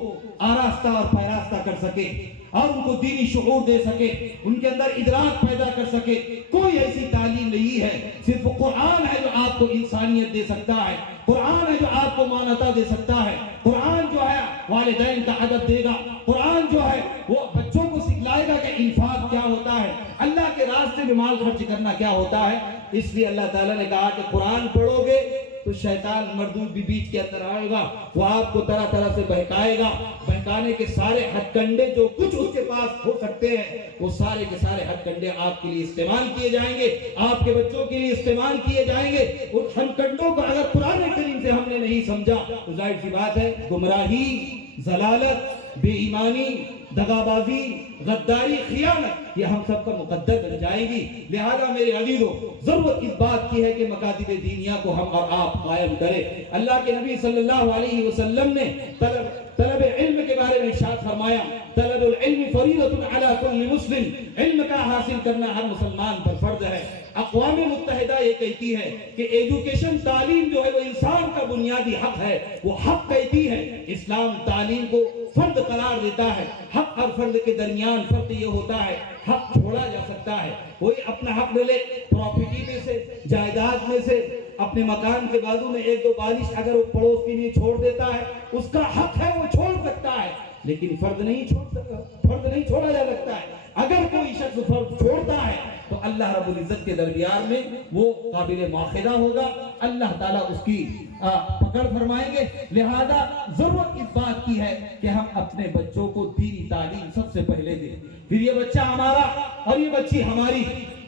آراستہ اور پیراستہ کر سکے اور ان کو دینی شعور دے سکے، ان کے اندر ادراک پیدا کر سکے۔ کوئی ایسی تعلیم نہیں ہے، صرف قرآن ہے جو آپ کو انسانیت دے سکتا ہے، قرآن ہے جو آپ کو مانتا دے سکتا ہے، قرآن جو ہے والدین کا ادب دے گا، قرآن جو ہے وہ بچوں کو سکھلائے گا کہ انفاق کیا ہوتا ہے، اللہ کے راستے میں مال خرچ کرنا کیا ہوتا ہے۔ اس لیے اللہ تعالیٰ نے کہا کہ قرآن پڑھو گے تو شیطان مردود بھی بیچ کے اندر آئے گا، وہ آپ کو طرح طرح سے بہکائے گا، بہکانے کے سارے ہتھ کنڈے جو کچھ اس کے پاس ہو سکتے ہیں وہ سارے کے سارے ہتھ کنڈے آپ کے لیے استعمال کیے جائیں گے، آپ کے بچوں کے لیے استعمال کیے جائیں گے۔ ان ہتھ کنڈوں کو اگر قرآن کریم سے ہم نے نہیں سمجھا تو ظاہر سی بات ہے گمراہی، ضلالت، بے ایمانی، دغابازی، غداری، خیانت یہ ہم سب کا مقدر بن جائے گی۔ لہذا میرے عزیزو، ضرورت اس بات کی ہے کہ مکاتب دینیہ کو ہم اور آپ قائم کریں۔ اللہ کے نبی صلی اللہ علیہ وسلم نے طلب علم کے بارے میں ارشاد فرمایا، طلب العلم فریضۃ علی کل مسلم، علم کا حاصل کرنا ہر مسلمان پر فرض ہے۔ اقوام متحدہ یہ کہتی ہے کہ ایجوکیشن، تعلیم جو ہے وہ انسان کا بنیادی حق ہے، وہ حق کہتی ہے۔ اسلام تعلیم کو فرض قرار دیتا ہے۔ حق اور فرض کے درمیان فرق یہ ہوتا ہے حق چھوڑا جا سکتا ہے، کوئی اپنا حق لے، پراپرٹی میں سے، جائیداد میں سے، اپنے مکان کے بازو میں ایک دو بالش اگر وہ پڑوس کے لیے چھوڑ دیتا ہے اس کا حق ہے، وہ چھوڑ سکتا ہے، لیکن فرض نہیں چھوڑا جا سکتا ہے۔ اگر کوئی شخص فرض چھوڑتا ہے تو اللہ رب العزت کے درمیان میں وہ قابل مواخذہ ہوگا، اللہ تعالیٰ اس کی پکڑ فرمائیں گے۔ لہذا ضرورت اس بات کی ہے کہ ہم اپنے بچوں کو دینی تعلیم سب سے پہلے دیں۔ پھر یہ بچہ ہمارا اور یہ بچی ہماری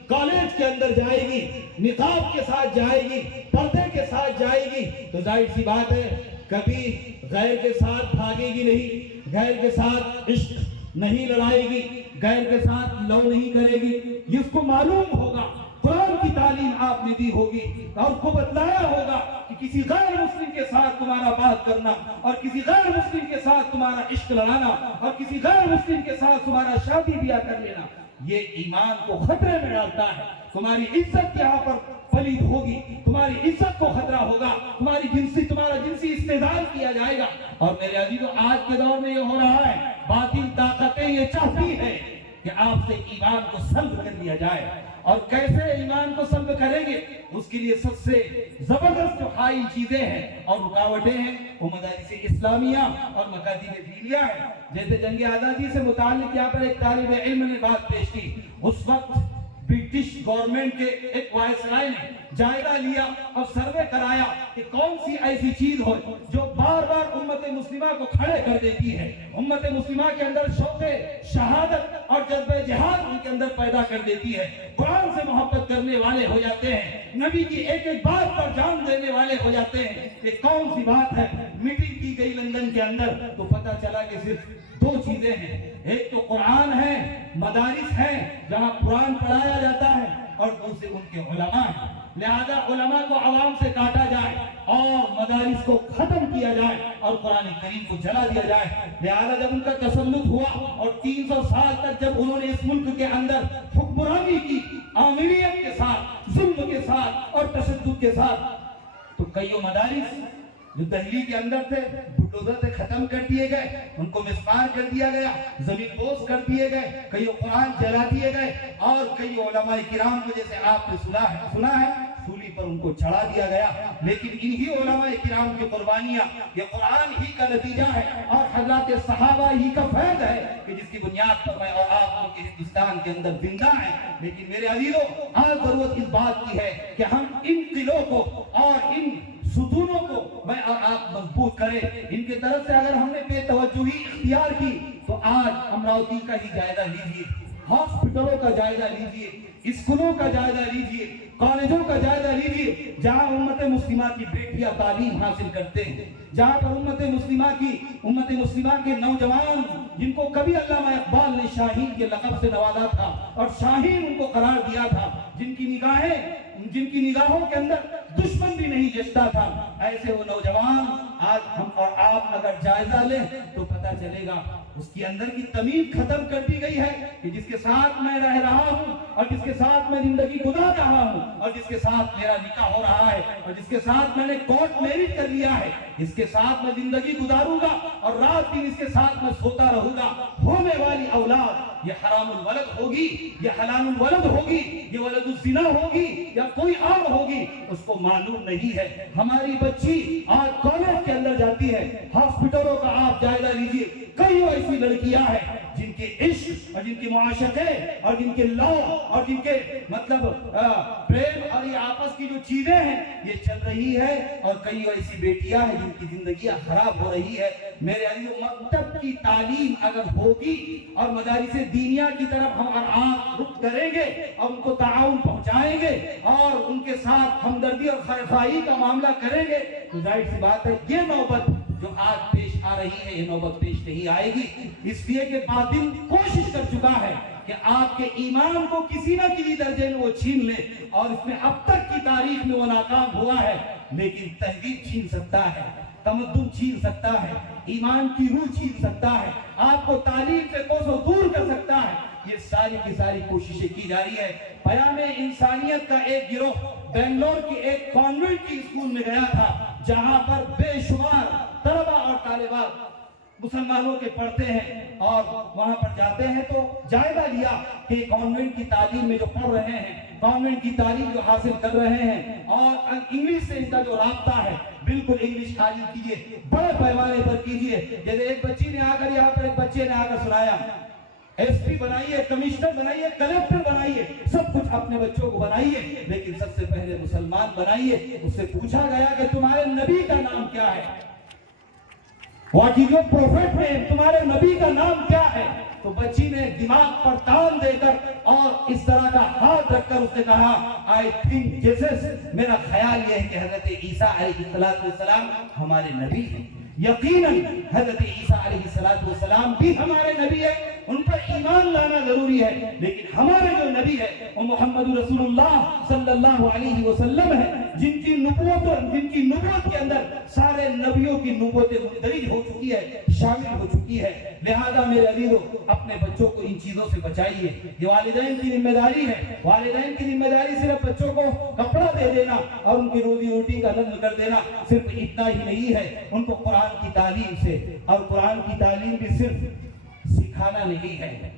کالج کے اندر جائے گی، نقاب کے ساتھ جائے گی، پردے کے ساتھ جائے گی، تو ظاہر سی بات ہے کبھی غیر کے ساتھ بھاگے گی نہیں، غیر کے ساتھ عشق نہیں لڑائے گی، غیر کے ساتھ لو نہیں کرے گی۔ جس کو معلوم ہوگا قرآن کی تعلیم آپ نے دی ہوگی اور اس کو بتلایا ہوگا کہ کسی غیر مسلم کے ساتھ تمہارا بات کرنا اور کسی غیر مسلم کے ساتھ تمہارا عشق لڑانا اور کسی غیر مسلم کے ساتھ تمہارا شادی بیاہ کر لینا یہ ایمان کو خطرے میں ڈالتا ہے۔ تمہاری عزت یہاں پر پلید ہوگی، تمہاری عزت کو خطرہ ہوگا، تمہارا جنسی استحصال کیا جائے گا۔ اور میرے عزیزو، آج کے دور میں یہ ہو رہا ہے، باطل طاقتیں یہ چاہتی ہیں کہ آپ سے ایمان کو سلب کر لیا جائے اور کیسے ایمان کو سلب کریں گے، اس کے لیے سب سے زبردست جو حائل چیزیں ہیں اور رکاوٹیں ہیں وہ مدارس اسلامیہ اور مکاتب دینیہ ہیں۔ جیسے جنگ آزادی سے متعلق یہاں پر ایک طالب علم نے بات پیش کی، اس وقت برٹش گورنمنٹ کے ایک وائسرائے نے جائزہ لیا اور سروے کرایا کہ کون سی ایسی چیز ہو جو بار بار امت مسلمہ کو کھڑے کر دیتی ہے، امت مسلمہ کے اندر شوق شہادت اور جذبہ جہاد ان کے اندر پیدا کر دیتی ہے، قرآن سے محبت کرنے والے ہو جاتے ہیں، نبی کی ایک ایک بات پر جان دینے والے ہو جاتے ہیں۔ یہ کون سی بات ہے؟ میٹنگ کی گئی لندن کے اندر تو پتہ چلا کہ صرف دو چیزیں ہیں، ایک تو قرآن ہے، مدارس ہیں جہاں قرآن پڑھایا جاتا ہے، اور دوسرے ان کے علماء ہیں۔ لہذا علماء کو عوام سے کاٹا جائے اور مدارس کو ختم کیا جائے اور قرآن کریم کو جلا دیا جائے۔ لہذا جب ان کا تسلط ہوا اور 300 سال تک جب انہوں نے اس ملک کے اندر حکمرانی کی آمریت کے ساتھ، ظلم کے ساتھ اور تشدد کے ساتھ، تو کئیوں مدارس جو دہلی کے اندر تھے بلڈوزر سے ختم کر دیے گئے، ان کو مسمار کر دیا گیا، زمین بوس کر دیے گئے، کئیوں قرآن جلا دیے گئے، اور کئی علماء کرام کو جیسے آپ نے سنا ہے سولی پر ان کو چڑھا دیا گیا۔ لیکن انہی علماء کرام کی قربانیاں یہ قرآن ہی کا نتیجہ ہے اور حضرات صحابہ ہی کا فیض ہے کہ جس کی بنیاد پر میں اور آپ ملک ہندوستان کے اندر زندہ ہیں۔ لیکن میرے عزیزو، آج ضرورت اس بات کی ہے کہ ہم ان قلعوں کو اور ان ستونوں کو میں اور آپ مضبوط کریں۔ ان کے طرف سے اگر ہم نے بے توجہی اختیار کی تو آج امراوتی کا ہی جائزہ لیجئے، ہاسپٹلوں کا جائزہ لیجئے، اسکولوں کا جائزہ لیجئے، کالجوں کا جائزہ لیجئے، جہاں امت مسلمہ کی بیٹیاں تعلیم حاصل کرتے ہیں، جہاں پر امت مسلمہ کے نوجوان جن کو کبھی علامہ اقبال نے شاہین کے لقب سے نوازا تھا اور شاہین ان کو قرار دیا تھا، جن کی نگاہوں کے اندر دشمن بھی نہیں جچتا تھا، ایسے وہ نوجوان آج ہم اور آپ اگر جائزہ لیں تو پتہ چلے گا اس کی اندر کی تمیز ختم کر دی گئی ہے کہ جس کے ساتھ میں رہ رہا ہوں اور جس کے ساتھ میں زندگی گزار رہا ہوں اور جس کے ساتھ میرا نکاح ہو رہا ہے اور جس کے ساتھ میں نے کورٹ میرج کر لیا ہے، اس کے ساتھ میں زندگی گزاروں گا اور رات دن اس کے ساتھ میں سوتا رہوں گا، ہونے والی اولاد یہ حرام الولد ہوگی، یہ حلال الولد ہوگی، یہ ولد الزنا ہوگی یا کوئی اور ہوگی، اس کو معلوم نہیں ہے۔ ہماری بچی آج کالج کے اندر جاتی ہے، ہاسپٹلوں کا آپ جائزہ لیجئے، کئی ایسی لڑکیاں ہیں جن کے عشق اور جن کے معاشقے اور جن کے لو اور جن کے مطلب پریم اور یہ آپس کی جو چیزیں ہیں یہ چل رہی ہے، اور کئی ایسی بیٹیاں ہیں جن کی زندگیاں خراب ہو رہی ہے۔ میرے عزیزو، مکتب کی تعلیم اگر ہوگی اور مدارس دینیہ کی طرف ہم اور آپ رخ کریں گے اور ان کو تعاون پہنچائیں گے اور ان کے ساتھ ہمدردی اور خیرخواہی کا معاملہ کریں گے تو ظاہر سی بات ہے یہ نوبت جو آج پیش آ رہی ہے یہ نوبت پیش نہیں آئے گی، اس لیے کہ باطل کوشش کر چکا ہے کہ آپ کے ایمان کو کسی نہ کسی درجے میں وہ چھین لے، اور اس میں اب تک کی تاریخ میں وہ ناکام ہوا ہے۔ لیکن تہذیب چھین سکتا ہے، تمدن چھین سکتا ہے، ایمان کی روح چھین سکتا ہے، آپ کو تعلیم سے کوسوں دور کر سکتا ہے۔ یہ ساری کی ساری کوششیں کی جا رہی ہے۔ پیام انسانیت کا ایک گروہ بنگلور کی ایک کانوینٹ کی اسکول میں گیا تھا جہاں پر بے شمار طلبہ اور طالبات مسلمانوں کے پڑھتے ہیں، اور وہاں پر جاتے ہیں تو جائزہ لیا کہ کانوینٹ کی تعلیم میں جو پڑھ رہے ہیں، کانوینٹ کی تعلیم جو حاصل کر رہے ہیں اور انگلش سے ان کا جو رابطہ ہے بالکل انگلش حاصل کیجئے، بڑے پیمانے پر کیجئے۔ جیسے ایک بچی نے آ کر یہاں پر ایک بچے نے آ کر سنایا، ایس پی بنائیے، کمشنر بنائیے، کلیکٹر بنائیے، سب کچھ اپنے بچوں کو بنائیے، لیکن سب سے پہلے مسلمان بنائیے۔ اس سے پوچھا گیا کہ تمہارے نبی کا نام کیا ہے؟ واٹ از یور پروفیٹ نیم؟ تمہارے نبی کا نام کیا ہے؟ تو بچی نے دماغ پر تان دے کر اور اس طرح کا ہاتھ رکھ کر اس نے کہا آئی تھنک جیسس، میرا خیال یہ ہے کہ حضرت عیسیٰ علیہ السلام ہمارے نبی ہیں۔ یقیناً حضرت عیسیٰ علیہ السلام بھی ہمارے نبی ہے، ان پر ایمان لانا ضروری ہے، لیکن ہمارے جو نبی ہے وہ محمد رسول اللہ صلی اللہ علیہ وسلم ہے، جن کی نبوت کے اندر سارے نبیوں کی نبوتیں مندرج ہو چکی ہے، شامل ہو چکی ہے۔ لہذا میرے عزیزو، اپنے بچوں کو ان چیزوں سے بچائیے، یہ والدین کی ذمہ داری ہے۔ والدین کی ذمہ داری صرف بچوں کو کپڑا دے دینا اور ان کی روزی روٹی کا نظم کر دینا صرف اتنا ہی نہیں ہے، ان کو قرآن کی تعلیم سے، اور قرآن کی تعلیم بھی صرف سکھانا نہیں ہے،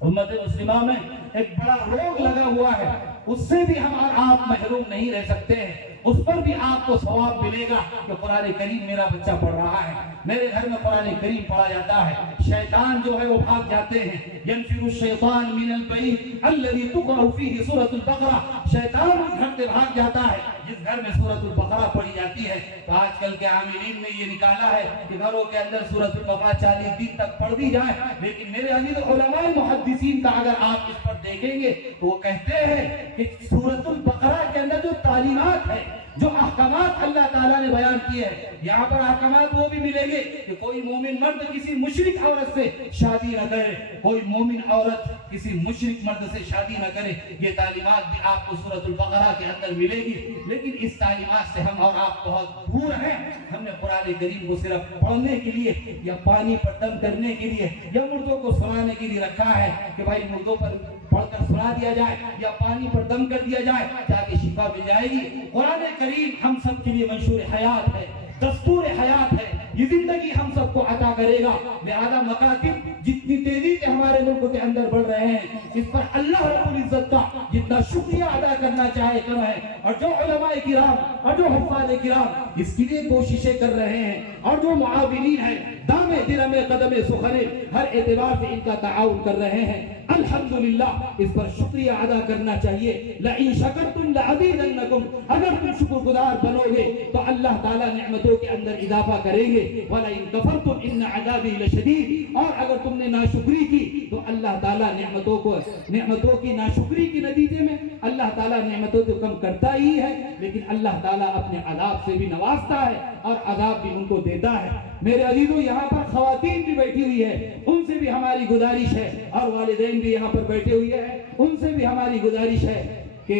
امت مسلمہ میں ایک بڑا روگ لگا ہوا ہے، اس سے بھی ہم اور آپ محروم نہیں رہ سکتے ہیں۔ اس پر بھی آپ کو ثواب ملے گا کہ قرآن کریم میرا بچہ پڑھ رہا ہے، میرے گھر میں قرآن کریم پڑھا جاتا ہے۔ شیطان جو ہے وہ بھاگ جاتے ہیں۔ ينفر الشیطان من البیت الذی تقرأ فیہ سورۃ البقرہ، شیطان اس گھر سے بھاگ جاتا ہے جس گھر میں سورۃ البقرہ پڑھی جاتی ہے۔ تو آج کل کے عاملین نے یہ نکالا ہے کہ گھروں کے اندر سورۃ البقرہ 40 دن تک پڑھ دی جائے، لیکن میرے عزیز علماء محدثین کا اگر آپ اس پر دیکھیں گے تو وہ کہتے ہیں کہ سورۃ البقرہ کے اندر جو تعلیمات ہے، جو احکامات اللہ تعالیٰ نے بیان کیے ہیں، یہاں پر احکامات وہ بھی ملیں گے کہ کوئی مومن مرد کسی مشرک عورت سے شادی نہ کرے، کوئی مومن عورت کسی مشرک مرد سے شادی نہ کرے۔ یہ تعلیمات بھی آپ کو سورۃ البقرہ کے اندر ملے گی، لیکن اس تعلیمات سے ہم اور آپ بہت دور ہیں۔ ہم نے قرآن کریم کو صرف پڑھنے کے لیے یا پانی پر دم کرنے کے لیے یا مردوں کو سنانے کے لیے رکھا ہے کہ بھائی مردوں پر پڑھ کر سنا دیا جائے یا پانی پر دم کر دیا جائے تاکہ شفا مل جائے گی۔ قرآن کریم ہم سب کے لیے منشور حیات ہے، دستور حیات ہے، یہ زندگی ہم سب کو عطا کرے گا۔ لہذا مکاتب جتنی تیزی سے ہمارے ملک کے اندر بڑھ رہے ہیں، اس پر اللہ رب العزت کا جتنا شکریہ ادا کرنا چاہے کم ہے، اور جو علماء کرام اور جو حفاظ کرام اس کے لیے کوششیں کر رہے ہیں اور جو معاونین ہیں دامے درمے قدمے سخرے ہر اعتبار سے ان کا تعاون کر رہے ہیں، الحمدللہ اس پر شکریہ ادا کرنا چاہیے۔ لئن شکرتم لازیدنکم، اگر تم شکر گزار بنو گے تو اللہ تعالیٰ نعمتوں کے اندر اضافہ کریں گے۔ وَلَئِن كَفَرْتُمْ إِنَّ عَذَابِي لَشَدِيدٌ، اور اگر تم نے ناشکری کی تو اللہ تعالیٰ نعمتوں کی ناشکری کے نتیجے میں اللہ تعالیٰ نعمتوں کو کم کرتا ہی ہے، لیکن اللہ تعالیٰ اپنے عذاب سے بھی نوازتا ہے اور عذاب بھی ان کو دیتا ہے۔ میرے عزیزوں، یہاں پر خواتین بھی بیٹھی ہوئی ہے، ان سے بھی ہماری گزارش ہے، اور والدین بھی یہاں پر بیٹھے ہوئے ہیں، ان سے بھی ہماری گزارش ہے کہ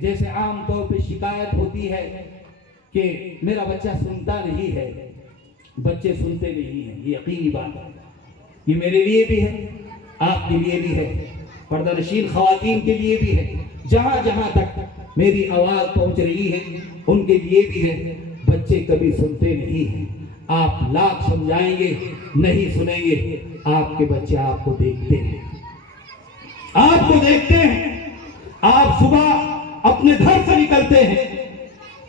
جیسے عام طور پہ شکایت ہوتی ہے کہ میرا بچہ سنتا نہیں ہے، بچے سنتے نہیں ہیں، یہ یقینی بات ہے، یہ میرے لیے بھی ہے، آپ کے لیے بھی ہے، پردہ نشین خواتین کے لیے بھی ہے، جہاں جہاں تک میری آواز پہنچ رہی ہے ان کے لیے بھی ہے۔ بچے کبھی سنتے نہیں ہیں، آپ لاکھ سمجھائیں گے نہیں سنیں گے، آپ کے بچے آپ کو دیکھتے ہیں، آپ کو دیکھتے ہیں۔ آپ صبح اپنے گھر سے نکلتے ہیں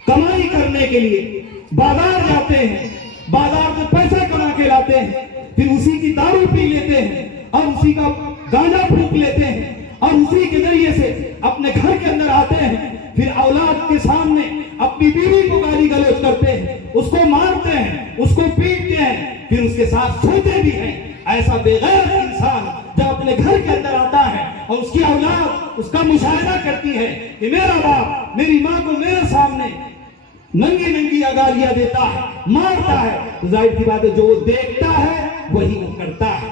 کمائی کرنے کے لیے، بازار جاتے ہیں، بازار سے پیسہ کما کے لاتے ہیں، پھر اسی کی دارو پی لیتے ہیں اور اسی کا گانجا پھونک لیتے ہیں اور اسی کے ذریعے سے اپنے گھر کے اندر آتے ہیں، پھر اولاد کے سامنے اپنی بیوی کو گالی گلوچ کرتے ہیں، اس کو مارتے ہیں، اس کو پیٹتے ہیں، پھر اس کے ساتھ سوتے بھی ہیں۔ ایسا بے غیرت انسان جب اپنے گھر کے اندر آتا ہے اور اس کی اولاد اس کا مشاہدہ کرتی ہے کہ میرا باپ میری ماں کو میرے سامنے ننگی ننگی گالیاں دیتا ہے، مارتا ہے، تو ظاہر سی بات ہے جو وہ دیکھتا ہے وہی وہ کرتا ہے،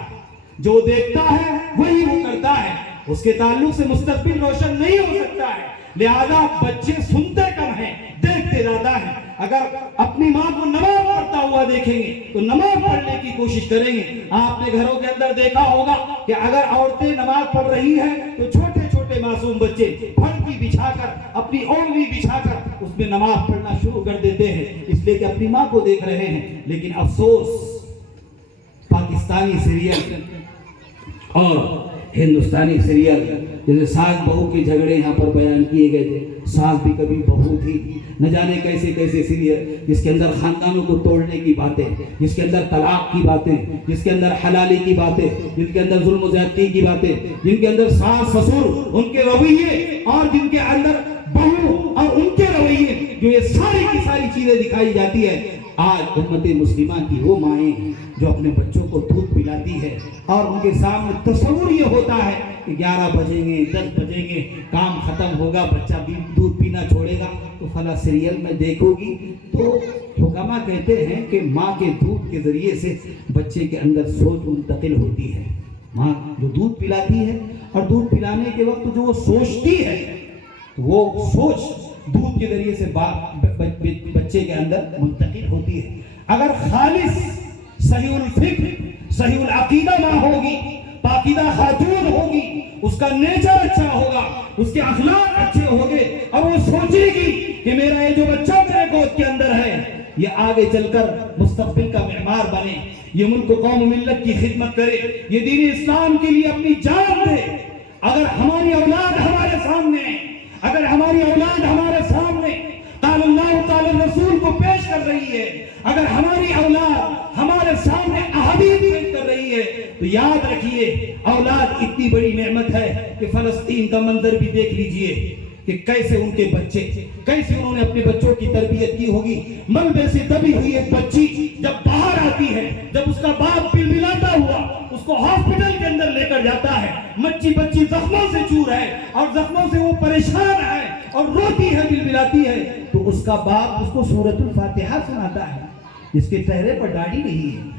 جو دیکھتا ہے وہی وہ کرتا ہے، اس کے تعلق سے مستقبل روشن نہیں ہو سکتا ہے۔ لہذا بچے سنتے کم ہیں، دیکھتے زیادہ ہیں۔ اگر اپنی ماں کو نماز پڑھتا ہوا دیکھیں گے تو نماز پڑھنے کی کوشش کریں گے۔ آپ نے گھروں کے اندر دیکھا ہوگا کہ اگر عورتیں نماز پڑھ رہی ہیں تو چھوٹے چھوٹے معصوم بچے پھڑکی بچھا کر، اپنی اوڑھنی بچھا کر اس میں نماز پڑھنا شروع کر دیتے ہیں، اس لیے کہ اپنی ماں کو دیکھ رہے ہیں۔ لیکن افسوس، پاکستانی سیریل اور ہندوستانی سیریل جیسے ساس بہو کے جھگڑے یہاں پر بیان کیے گئے تھے، ساس بھی کبھی بہو تھی، نہ جانے کیسے کیسے سیریل جس کے اندر خاندانوں کو توڑنے کی باتیں، جس کے اندر طلاق کی باتیں، جس کے اندر حلالی کی باتیں، جن کے اندر ظلم و زیادتی کی باتیں، جن کے اندر ساس سسر ان کے رویے اور جن کے اندر بہو اور ان کے رویے، جو یہ ساری کی ساری چیزیں دکھائی جاتی ہے۔ آج امت مسلمہ کی وہ مائیں جو اپنے بچوں کو دودھ پلاتی ہے اور ان کے سامنے تصور یہ ہوتا ہے کہ 11 بجیں گے 10 بجیں گے کام ختم ہوگا، بچہ بھی دودھ پینا چھوڑے گا تو فلاں سیریل میں دیکھو گی۔ تو حکما کہتے ہیں کہ ماں کے دودھ کے ذریعے سے بچے کے اندر سوچ منتقل ہوتی ہے۔ ماں جو دودھ پلاتی ہے اور دودھ پلانے کے وقت جو وہ سوچتی ہے وہ سوچ دودھ کے ذریعے سے بچے کے اندر منتقل ہوتی ہے۔ اگر خالص صحیح الفکر صحیح العقیدہ ماں ہوگی، پاکیزہ خاتون ہوگی، اس کا نیچر اچھا ہوگا، اس کے اخلاق اچھے ہوں گے اور وہ سوچے گی کہ میرا یہ جو بچہ میرے گود کے اندر ہے یہ آگے چل کر مستقبل کا معمار بنے، یہ ملک و قوم و ملت کی خدمت کرے، یہ دین اسلام کے لیے اپنی جان دے۔ اگر ہماری اولاد ہمارے سامنے ہے، اگر ہماری اولاد ہمارے سامنے قال اللہ قال رسول کو پیش کر رہی ہے، اگر ہماری اولاد ہمارے سامنے احادیث پیش کر رہی ہے، تو یاد رکھیے اولاد اتنی بڑی نعمت ہے کہ فلسطین کا منظر بھی دیکھ لیجئے کہ کیسے ان کے بچے، کیسے انہوں نے اپنے بچوں کی تربیت کی ہوگی۔ ملبے سے دبی ہوئی ایک بچی جب باہر آتی ہے، جب اس کا باپ بلبلاتا ہوا اس کو ہاسپٹل کے اندر لے کر جاتا ہے، بچی زخموں سے چور ہے اور زخموں سے وہ پریشان ہے اور روتی ہے، بلبلاتی ہے، تو اس کا باپ اس کو سورۃ الفاتحہ سناتا ہے، جس کے چہرے پر داڑھی نہیں ہے،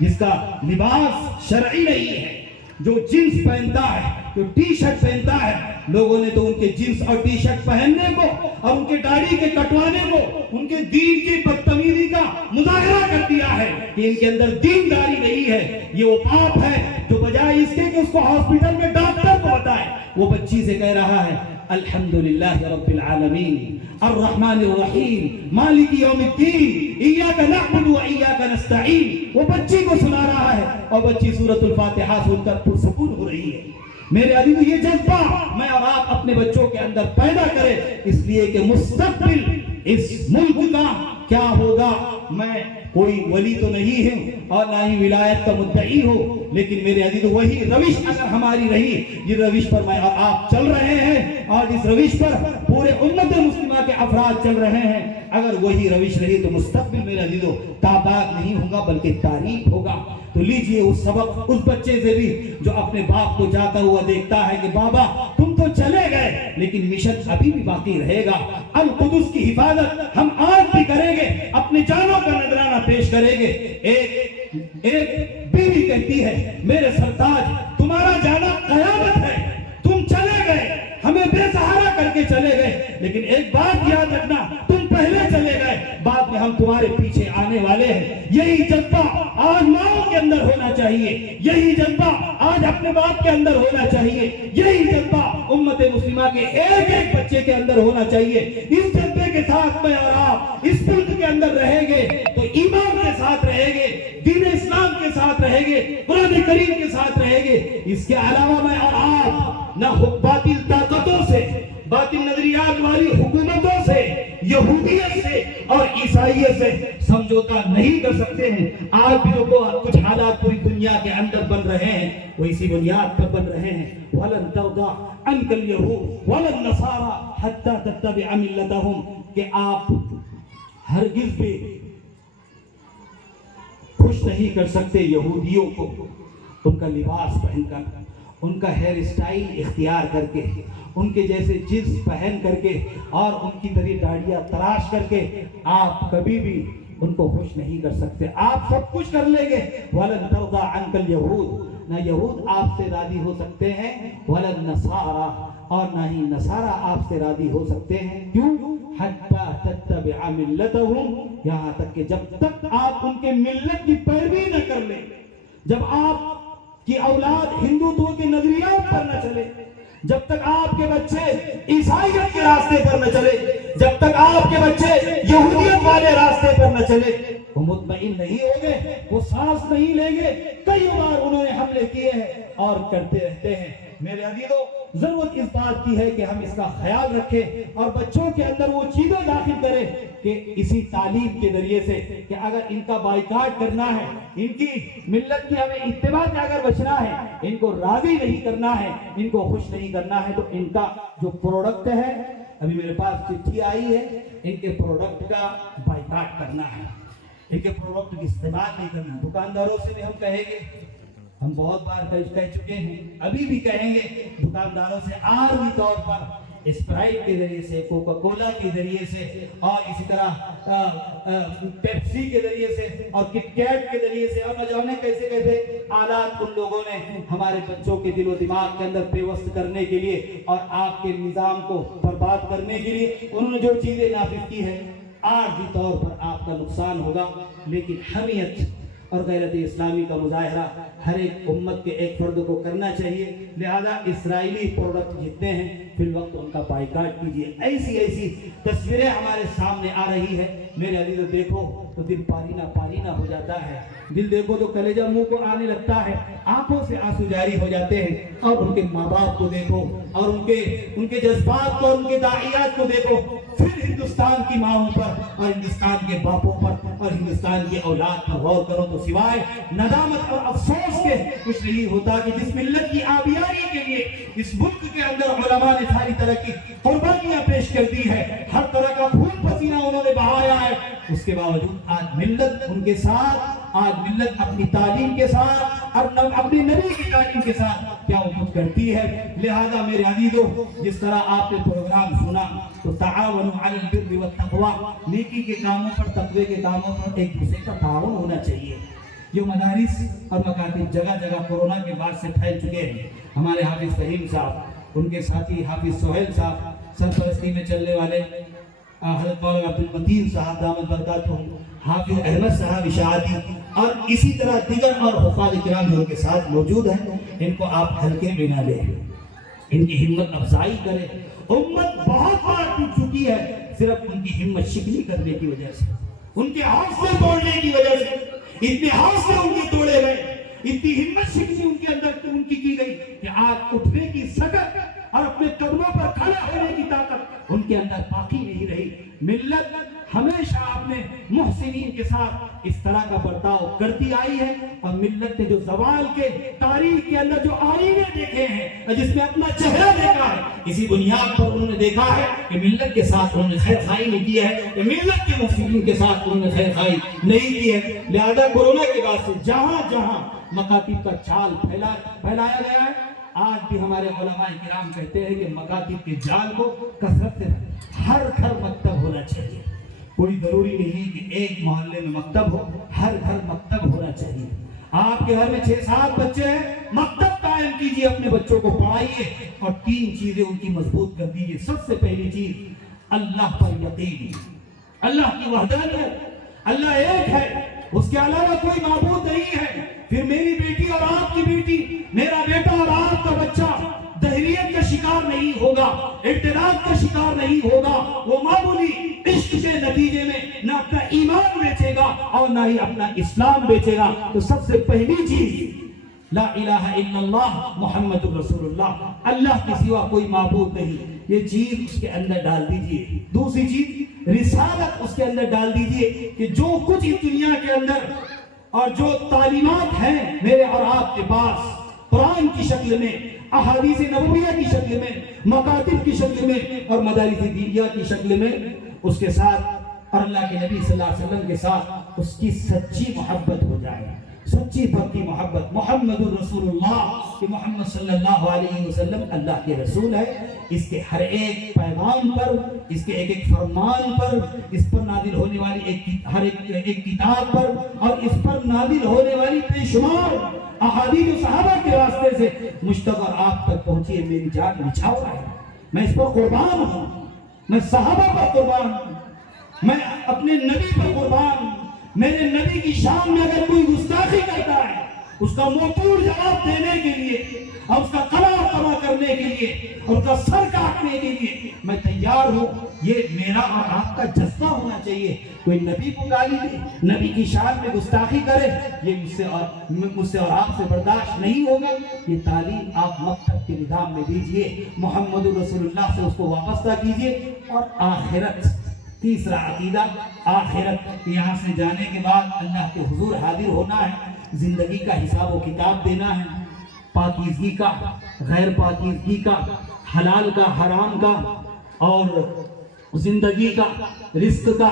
جس کا لباس شرعی نہیں ہے، جو جنس پہنتا ہے، جو ٹی شرٹ پہنتا ہے، لوگوں نے تو ان کے جنس اور ٹی شرٹ پہننے کو اور ان کے داڑھی کے کٹوانے کو ان کے دین کی بدتمیزی کا مظاہرہ کر دیا ہے کہ ان کے اندر دینداری نہیں ہے۔ یہ وہ باپ ہے جو بجائے اس کے کہ اس کو ہاسپٹل میں ڈاکٹر کو بتائے، وہ بچی سے کہہ رہا ہے الحمدللہ رب العالمین الرحمن الرحیم مالک یوم الدین ایاک نعبد و ایاک نستعین، وہ بچی کو سنا رہا ہے اور بچی سورۃ الفاتحہ سن کر پرسکون ہو رہی ہے۔ میرے عزیزو، یہ جذبہ میں اور آپ اپنے بچوں کے اندر پیدا کریں، اس لیے کہ مستقبل اس ملک کا کیا ہوگا۔ میں کوئی ولی تو نہیں ہوں اور نہ ہی ولایت کا مدعی ہوں، لیکن میرے عزیزو وہی روش اگر ہماری رہی، جس روش پر میں اور آپ چل رہے ہیں اور جس روش پر پورے امت مسلمہ کے افراد چل رہے ہیں، اگر وہی روش رہی تو مستقبل میرے عزیزو تاباک نہیں ہوگا بلکہ تاریخ ہوگا۔ تو لیجئے اس سبق اس بچے سے بھی جو اپنے باپ کو جاتا ہوا دیکھتا ہے کہ بابا تم تو چلے گئے لیکن مشن ابھی بھی باقی رہے گا، القدس کی حفاظت ہم آج بھی کریں گے، اپنی جانوں کا نذرانہ پیش کریں گے۔ ایک بیوی کہتی ہے میرے سرتاج تمہارا جانا قیامت ہے، تم چلے گئے ہمیں بے سہارا کر کے چلے گئے، لیکن ایک بات یاد رکھنا تم پہلے چلے گئے، بعد میں ہم تمہارے پیچھے آنے والے ہیں۔ یہی جذبہ آج ماؤں کے اندر ہونا چاہیے، یہی جذبہ آج اپنے باپ کے اندر ہونا چاہیے، یہی جذبہ امت مسلمہ کے ایک ایک بچے کے اندر ہونا چاہیے۔ اس جذبے کے ساتھ میں اور آپ اس ملک کے اندر رہیں گے تو ایمان کے ساتھ رہیں گے، دین اسلام کے ساتھ رہیں گے، قرآن کریم کے ساتھ رہیں گے۔ اس کے علاوہ میں اور آپ نہ باطل طاقتوں سے، باطل نظریات والی حکومتوں سے، یہودیت سے اور عیسائیت سے سمجھوتا نہیں کر سکتے ہیں۔ آج بھی جو کچھ حالات پوری دنیا کے اندر بن رہے ہیں وہ اسی بنیاد پر بن رہے ہیں۔ وَلَن تَرْضَىٰ عَنْكَ الْيَهُودُ وَلَا النَّصَارَىٰ حَتَّىٰ تَتَّبِعَ مِلَّتَهُمْ، کہ آپ ہرگز بھی خوش نہیں کر سکتے یہودیوں کو ان کا لباس پہن کر، ان کا ہیئر اسٹائل اختیار کر کے، ان کے جیسے جنس پہن کر کے اور ان کی طرح داڑیاں تراش کر کے آپ کبھی بھی ان کو خوش نہیں کر سکتے۔ آپ سب کچھ کر لیں گے، وَلَن تَرْضَىٰ عَنْكَ الْيَهُودُ، نہ یہود آپ سے راضی ہو سکتے ہیں، وَلَا النَّصَارَىٰ، اور نہ ہی نصارہ آپ سے راضی ہو سکتے ہیں۔ کیوں؟ حَتَّىٰ تَتَّبِعَ مِلَّتَهُمْ، یہاں تک کہ جب تک آپ ان کے ملت کی پیروی نہ کر لیں، جب آپ کی اولاد ہندوتو کے نظریات پر نہ چلے، جب تک آپ کے بچے عیسائیت کے راستے پر نہ چلے، جب تک آپ کے بچے یہودیت والے راستے پر نہ چلے، وہ مطمئن نہیں ہوں گے، وہ سانس نہیں لیں گے۔ کئی بار انہوں نے حملے کیے ہیں اور کرتے رہتے ہیں۔ میرے عزیزو، ضرورت اس بات کی ہے کہ ہم اس کا خیال رکھیں اور بچوں کے اندر وہ چیزیں داخل کریں کہ اسی تعلیم کے ذریعے سے کہ اگر ان کا بائیکاٹ کرنا ہے، ان کی ملت کی ہمیں اتباع سے اگر بچنا ہے، ان کو راضی نہیں کرنا ہے، ان کو خوش نہیں کرنا ہے، تو ان کا جو پروڈکٹ ہے، ابھی میرے پاس چٹھی آئی ہے، ان کے پروڈکٹ کا بائیکاٹ کرنا ہے، ان کے پروڈکٹ کی استعمال نہیں کرنا۔ دکانداروں سے بھی ہم کہیں گے، ہم بہت بار کہہ چکے ہیں، ابھی بھی کہیں گے، دکانداروں سے عارضی طور پر اسپرائٹ کے ذریعے سے، کوکا کولا کے ذریعے سے اور اسی طرح پیپسی کے ذریعے سے اور کٹ کیٹ کے ذریعے سے اور نہ جانے کیسے کیسے آلات ان لوگوں نے ہمارے بچوں کے دل و دماغ کے اندر پیوست کرنے کے لیے اور آپ کے نظام کو برباد کرنے کے لیے انہوں نے جو چیزیں نافذ کی ہے، عارضی طور پر آپ کا نقصان ہوگا، لیکن حمیت اور غیرت اسلامی کا مظاہرہ ہر ایک امت کے ایک فرد کو کرنا چاہیے. لہذا اسرائیلی پروڈکٹ جتنے ہیں فی الوقت ان کا بائیکاٹ کیجیے. ایسی ایسی تصویریں ہمارے سامنے آ رہی ہے میرے عزیزو، دیکھو تو دل پارینہ ہو جاتا ہے. دل دیکھو تو کلیجہ منہ کو آنے لگتا ہے، آنکھوں سے آنسو جاری ہو جاتے ہیں. اور ان کے ماں باپ کو دیکھو اور ان کے جذبات کو اور ان کے داعیات کو دیکھو. پھر ہندوستان کی ماؤں پر اور ہندوستان کے باپوں پر اور ہندوستان کی اولاد پر غور کرو تو سوائے ندامت اور افسوس کے کچھ نہیں ہوتا کہ جس ملت کی آبیاری کے لیے اس ملک کے اندر علماء نے ساری طرح کی قربانیاں پیش کر دی ہے، ہر طرح کا خون پسینہ انہوں نے بہایا ہے، اس کے باوجود آج ملت ان کے ساتھ، آج ملت اپنی تعلیم کے ساتھ اور اپنی نبی کی تعلیم کے ساتھ کیا امید کرتی ہے. لہذا میرے عزیزو، جس طرح آپ نے پروگرام سنا تو تعاونوا علی البر والتقوی، نیکی کے کاموں پر، تقوی کے کاموں پر ایک دوسرے کا تعاون ہونا چاہیے. جو مدارس اور مکاتب جگہ جگہ کورونا کے بعد سے پھیل چکے ہیں، ہمارے حافظ فہیم صاحب، ان کے ساتھی حافظ سہیل صاحب، سرپرستی میں چلنے والے حضرت مولانا عبد المتین صاحب دامت برکاتہم، حافظ احمد صاحب اشاعتی، اور اسی طرح دیگر اور حفاظ کرام جو ان کے ساتھ موجود ہیں، ان کو آپ ہلکے میں نہ لیں، ان کی ہمت افزائی کریں. امت بہت بار ٹوٹ چکی ہے صرف ان کی ہمت شکنی کرنے کی وجہ سے، ان کے حوصلے توڑنے کی وجہ سے. اتنے حوصلے ان کے توڑے گئے، اتنی ہمت شکنی ان کے اندر ان کی گئی کہ آج اٹھنے کی سکت اور اپنے قدموں پر کھڑا ہونے کی طاقت ان کے اندر باقی نہیں رہی. ملت ہمیشہ اپنے محسنین کے ساتھ اس طرح کا برتاؤ کرتی آئی ہے، اور ملت نے جو زوال کے تاریخ کے اندر جو آئینے دیکھے ہیں، جس میں اپنا چہرہ دیکھا ہے، اسی بنیاد پر انہوں نے دیکھا ہے کہ ملت کے ساتھ انہوں نے خیر خواہی نہیں کی ہے، کہ ملت کے محسنین کے ساتھ انہوں نے خیر خواہی نہیں کی ہے. لہذا کورونا کے بعد سے جہاں جہاں مکاتب کا چال پھیلایا گیا ہے، آج بھی ہمارے علماء کرام کہتے ہیں کہ مکاتب کے جال کو کثرت سے ہر گھر مکتب ہونا چاہیے. کوئی ضروری نہیں کہ ایک محلے میں مکتب ہو، ہر گھر مکتب ہونا چاہیے. آپ کے گھر میں 6-7 بچے ہیں، مکتب قائم کیجئے، اپنے بچوں کو پڑھائیے اور 3 چیزیں ان کی مضبوط کر دیجئے. سب سے پہلی چیز اللہ پر یقین، اللہ کی وحدانیت، اللہ ایک ہے، اس کے علاوہ کوئی معبود نہیں ہے. پھر میری بیٹی اور آپ کی بیٹی، میرا بیٹا اور آپ کا بچہ دہریت کا شکار نہیں ہوگا، ارتداد کا شکار نہیں ہوگا. وہ معمولی عشق کے نتیجے میں نہ اپنا ایمان بیچے گا اور نہ ہی اپنا اسلام بیچے گا. تو سب سے پہلی چیز لا الہ الا اللہ محمد الرسول اللہ، اللہ کے سوا کوئی معبود نہیں، یہ چیز اس کے اندر ڈال دیجئے. دوسری چیز رسالت اس کے اندر ڈال دیجئے کہ جو کچھ اس دنیا کے اندر اور جو تعلیمات ہیں میرے اور آپ کے پاس قرآن کی شکل میں، احادیث نبویہ کی شکل میں، مکاتب کی شکل میں اور مدارس دینیہ کی شکل میں، اس کے ساتھ اور اللہ کے نبی صلی اللہ علیہ وسلم کے ساتھ اس کی سچی محبت ہو جائے، سچی پکی محبت. محمد الرسول اللہ، کہ محمد صلی اللہ علیہ وسلم اللہ کے رسول ہے. اس کے ہر ایک پیغام پر، اس کے ایک ایک فرمان پر، اس پر نازل ہونے والی ہر ایک کتاب پر اور اس پر نازل ہونے والی بے شمار احادیث صحابہ کے راستے سے مجھ اور آپ تک پہنچی ہے. میری جان نچھاور ہے، میں اس پر قربان ہوں، میں صحابہ پر قربان ہوں، میں اپنے نبی پر قربان ہوں. میرے نبی کی شان میں اگر کوئی گستاخی کرتا ہے، اس کا منہ توڑ جواب دینے کے لیے اور اس کا کما کرنے کے لیے اور اس کا سر کاٹنے کے لیے میں تیار ہوں. یہ میرا اور آپ کا جذبہ ہونا چاہیے. کوئی نبی کو گالی دے، نبی کی شان میں گستاخی کرے، یہ مجھ سے اور آپ سے برداشت نہیں ہوگا. یہ تعلیم آپ مکتب کے نظام میں دیجئے، محمد رسول اللہ سے اس کو وابستہ کیجئے. اور آخرت، تیسرا عقیدہ آخرت، یہاں سے جانے کے بعد اللہ کے حضور حاضر ہونا ہے، زندگی کا حساب و کتاب دینا ہے، پاکیزگی کا، غیر پاکیزگی کا، حلال کا، حرام کا، اور زندگی کا، رزق کا،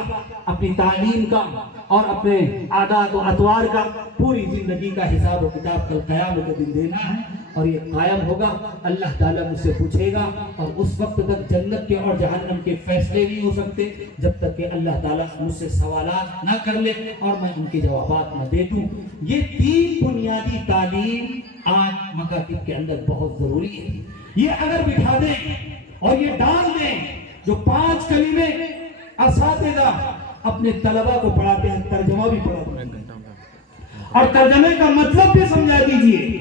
اپنی تعلیم کا اور اپنے عادات و اطوار کا، پوری زندگی کا حساب و کتاب کل قیامت کے دن دینا ہے. اور یہ قائم ہوگا، اللہ تعالیٰ مجھ سے پوچھے گا، اور اس وقت تک جنت کے اور جہنم کے فیصلے نہیں ہو سکتے جب تک کہ اللہ تعالیٰ مجھ سے سوالات نہ کر لے اور میں ان کے جوابات نہ دے دوں. یہ 3 بنیادی تعلیم آج مکاتب کے اندر بہت ضروری ہے. یہ اگر بٹھا دیں اور یہ ڈال دیں، جو 5 کلمے اساتذہ اپنے طلبہ کو پڑھاتے ہیں، ترجمہ بھی پڑھاتے ہیں، اور ترجمے کا مطلب بھی سمجھا دیجئے،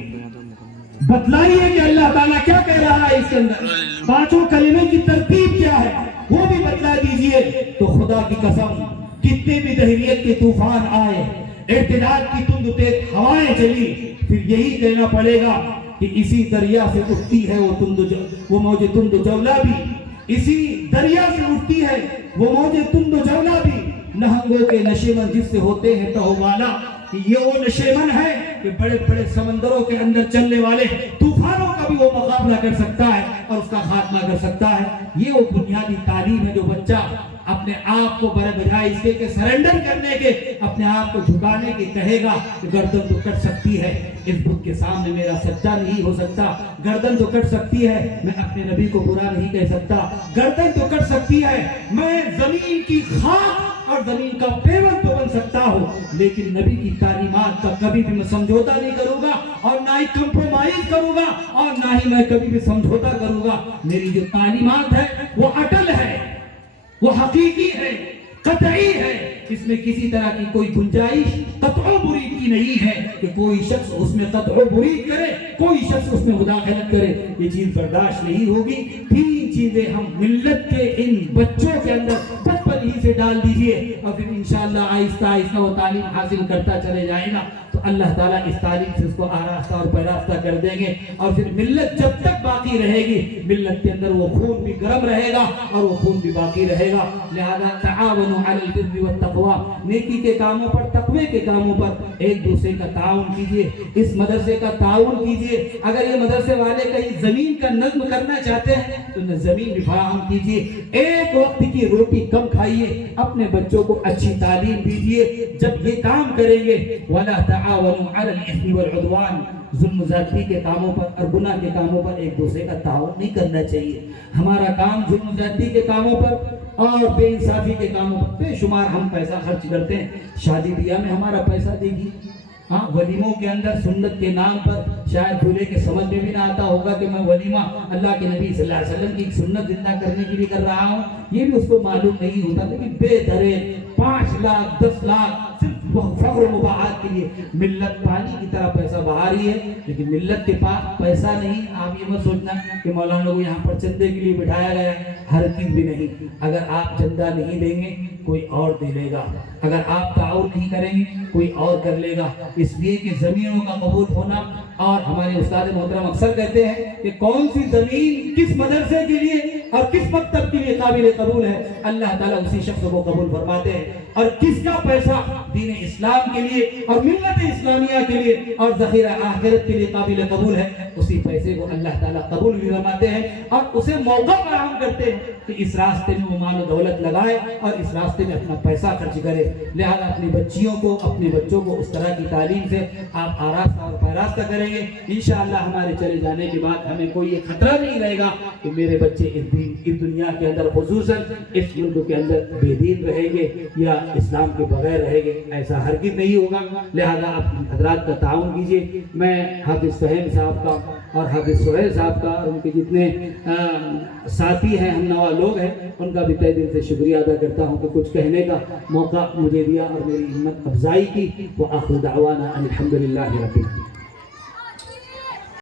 بتلائیے کہ اللہ تعالیٰ کیا کہہ رہا ہے اس کے اندر، پانچوں کلمے کی ترتیب کیا ہے وہ بھی بتلا دیجئے۔ تو خدا کی قسم کتنے بھی دہریت کے طوفان آئے، اعتدال کی تند تیز ہوائیں چلی، پھر یہی کہنا پڑے گا کہ اسی دریا سے اٹھتی ہے وہ موج تند جولا بھی، اسی دریا سے اٹھتی ہے وہ موج تند جولا بھی، نہنگوں کے نشیمن جس سے ہوتے ہیں تہو والا، کہ یہ وہ نشیمن ہے کہ بڑے بڑے سمندروں کے اندر چلنے والے طوفانوں کا بھی وہ مقابلہ کر سکتا ہے اور اس کا خاتمہ کر سکتا ہے۔ یہ وہ بنیادی تعلیم ہے جو بچہ اپنے آپ کو بجائے اس کے سرنڈر کرنے کے، اپنے آپ کو جھکانے کے کہے گا کہ گردن تو کٹ سکتی ہے، اس بت کے سامنے میرا سچا نہیں ہو سکتا، گردن تو کٹ سکتی ہے، میں اپنے نبی کو برا نہیں کہہ سکتا، گردن تو کٹ سکتی ہے، میں زمین کی خاک اور زمین کا پیون تو بن سکتا ہوں، لیکن نبی کی تعلیمات کا کبھی بھی میں سمجھوتا نہیں کروں گا اور نہ ہی کمپرومائز کروں گا اور نہ ہی میں کبھی بھی سمجھوتا کروں گا۔ میری جو تعلیمات ہے وہ اٹل ہے، وہ حقیقی ہے، قطعی ہے، اس میں کسی طرح کی کوئی گنجائش قطع و برید کی نہیں ہے کہ کوئی شخص اس میں قطع و برید کرے، کوئی شخص اس میں مداخلت کرے، یہ چیز برداشت نہیں ہوگی۔ تین چیزیں ہم ملت کے ان بچوں کے اندر بچپن ہی سے ڈال دیجئے اور پھر انشاءاللہ آہستہ آہستہ وہ تعلیم حاصل کرتا چلے جائے گا تو اللہ تعالیٰ اس تعلیم سے اس کو آراستہ اور پیراستہ کر دیں گے، اور پھر ملت جب تک باقی رہے گی، ملت کے اندر وہ خون بھی گرم رہے گا اور وہ خون بھی باقی رہے گا۔ لہذا تعاونوا علی البر والتقوی، نیکی کے کاموں پر، تقوی کے کاموں پر ایک دوسرے کا تعاون کیجئے، اس مدرسے کا تعاون کیجئے۔ اگر یہ مدرسے والے کہیں زمین کا نظم کرنا چاہتے ہیں تو زمین بھی فراہم کیجئے، ایک وقت کی روٹی کم کھائیے، اپنے بچوں کو اچھی تعلیم دیجئے۔ جب یہ کام کریں گے وَلَا تَعَاوَنُوا عَلَى الْإِثْمِ وَالْعُدْوَانِ، ظلم زیادتی کے کاموں پر اور گناہ کے کاموں پر ایک دوسرے کا تعاون نہیں کرنا چاہیے۔ ہمارا کام ظلم زیادتی کے کاموں پر اور بے انصافی کے کاموں پر بے شمار ہم پیسہ خرچ کرتے ہیں۔ شادی بیاہ میں ہمارا پیسہ دیکھیے، ہاں ولیموں کے اندر سنت کے نام پر شاید دولہے کے سمجھ میں بھی نہ آتا ہوگا کہ میں ولیمہ اللہ کے نبی صلی اللہ علیہ وسلم کی سنت زندہ کرنے کے لیے کر رہا ہوں، یہ بھی اس کو معلوم نہیں ہوتا، لیکن بے درے 5 لاکھ 10 لاکھ صرف فخر و مباحات کے لیے ملت پانی کی طرح پیسہ بہا رہی ہے، لیکن ملت کے پاس پیسہ نہیں۔ آپ یہ مت سوچنا کہ مولانا کو یہاں پر چندے کے لیے بٹھایا گیا ہے، ہر چیز بھی نہیں۔ اگر آپ چندہ نہیں دیں گے کوئی اور دے لے گا، اگر آپ تعاون نہیں کریں گے کوئی اور کر لے گا، اس لیے کہ زمینوں کا قبول ہونا، اور ہمارے استاد محترم اکثر کہتے ہیں کہ کون سی زمین کس مدرسے کے لیے اور کس مکتب کے لیے قابل قبول ہے، اللہ تعالیٰ اسی شخص کو قبول فرماتے ہیں، اور کس کا پیسہ دین اسلام کے لیے اور ملت اسلامیہ کے لیے اور ذخیرہ آخرت کے لیے قابل قبول ہے، اسی پیسے کو اللہ تعالیٰ قبول بھی فرماتے ہیں اور اسے موقع فراہم کرتے ہیں کہ اس راستے میں وہ مال و دولت لگائے اور اس راستے میں اپنا پیسہ خرچ کرے۔ لہذا اپنی بچیوں کو، اپنے بچوں کو اس طرح کی تعلیم سے آپ آراستہ اور پیراستہ کریں گے، انشاءاللہ ہمارے چلے جانے کے بعد ہمیں کوئی یہ خطرہ نہیں رہے گا کہ میرے بچے اس دنیا کے اندر، خصوصاً اس ملک کے اندر بے دین رہیں گے یا اسلام کے بغیر رہیں گے، ایسا ہرگز نہیں ہوگا۔ لہذا آپ حضرات کا تعاون کیجئے۔ میں حافظ فہیم صاحب کا اور حافظ سہیل صاحب کا اور ان کے جتنے ساتھی ہیں، ہم نوا لوگ ہیں، ان کا بھی تہ دل سے شکریہ ادا کرتا ہوں کہ کچھ کہنے کا موقع مجھے دیا اور میری ہمت افزائی کی۔ وآخر دعوانا ان الحمد للہ رب العالمین۔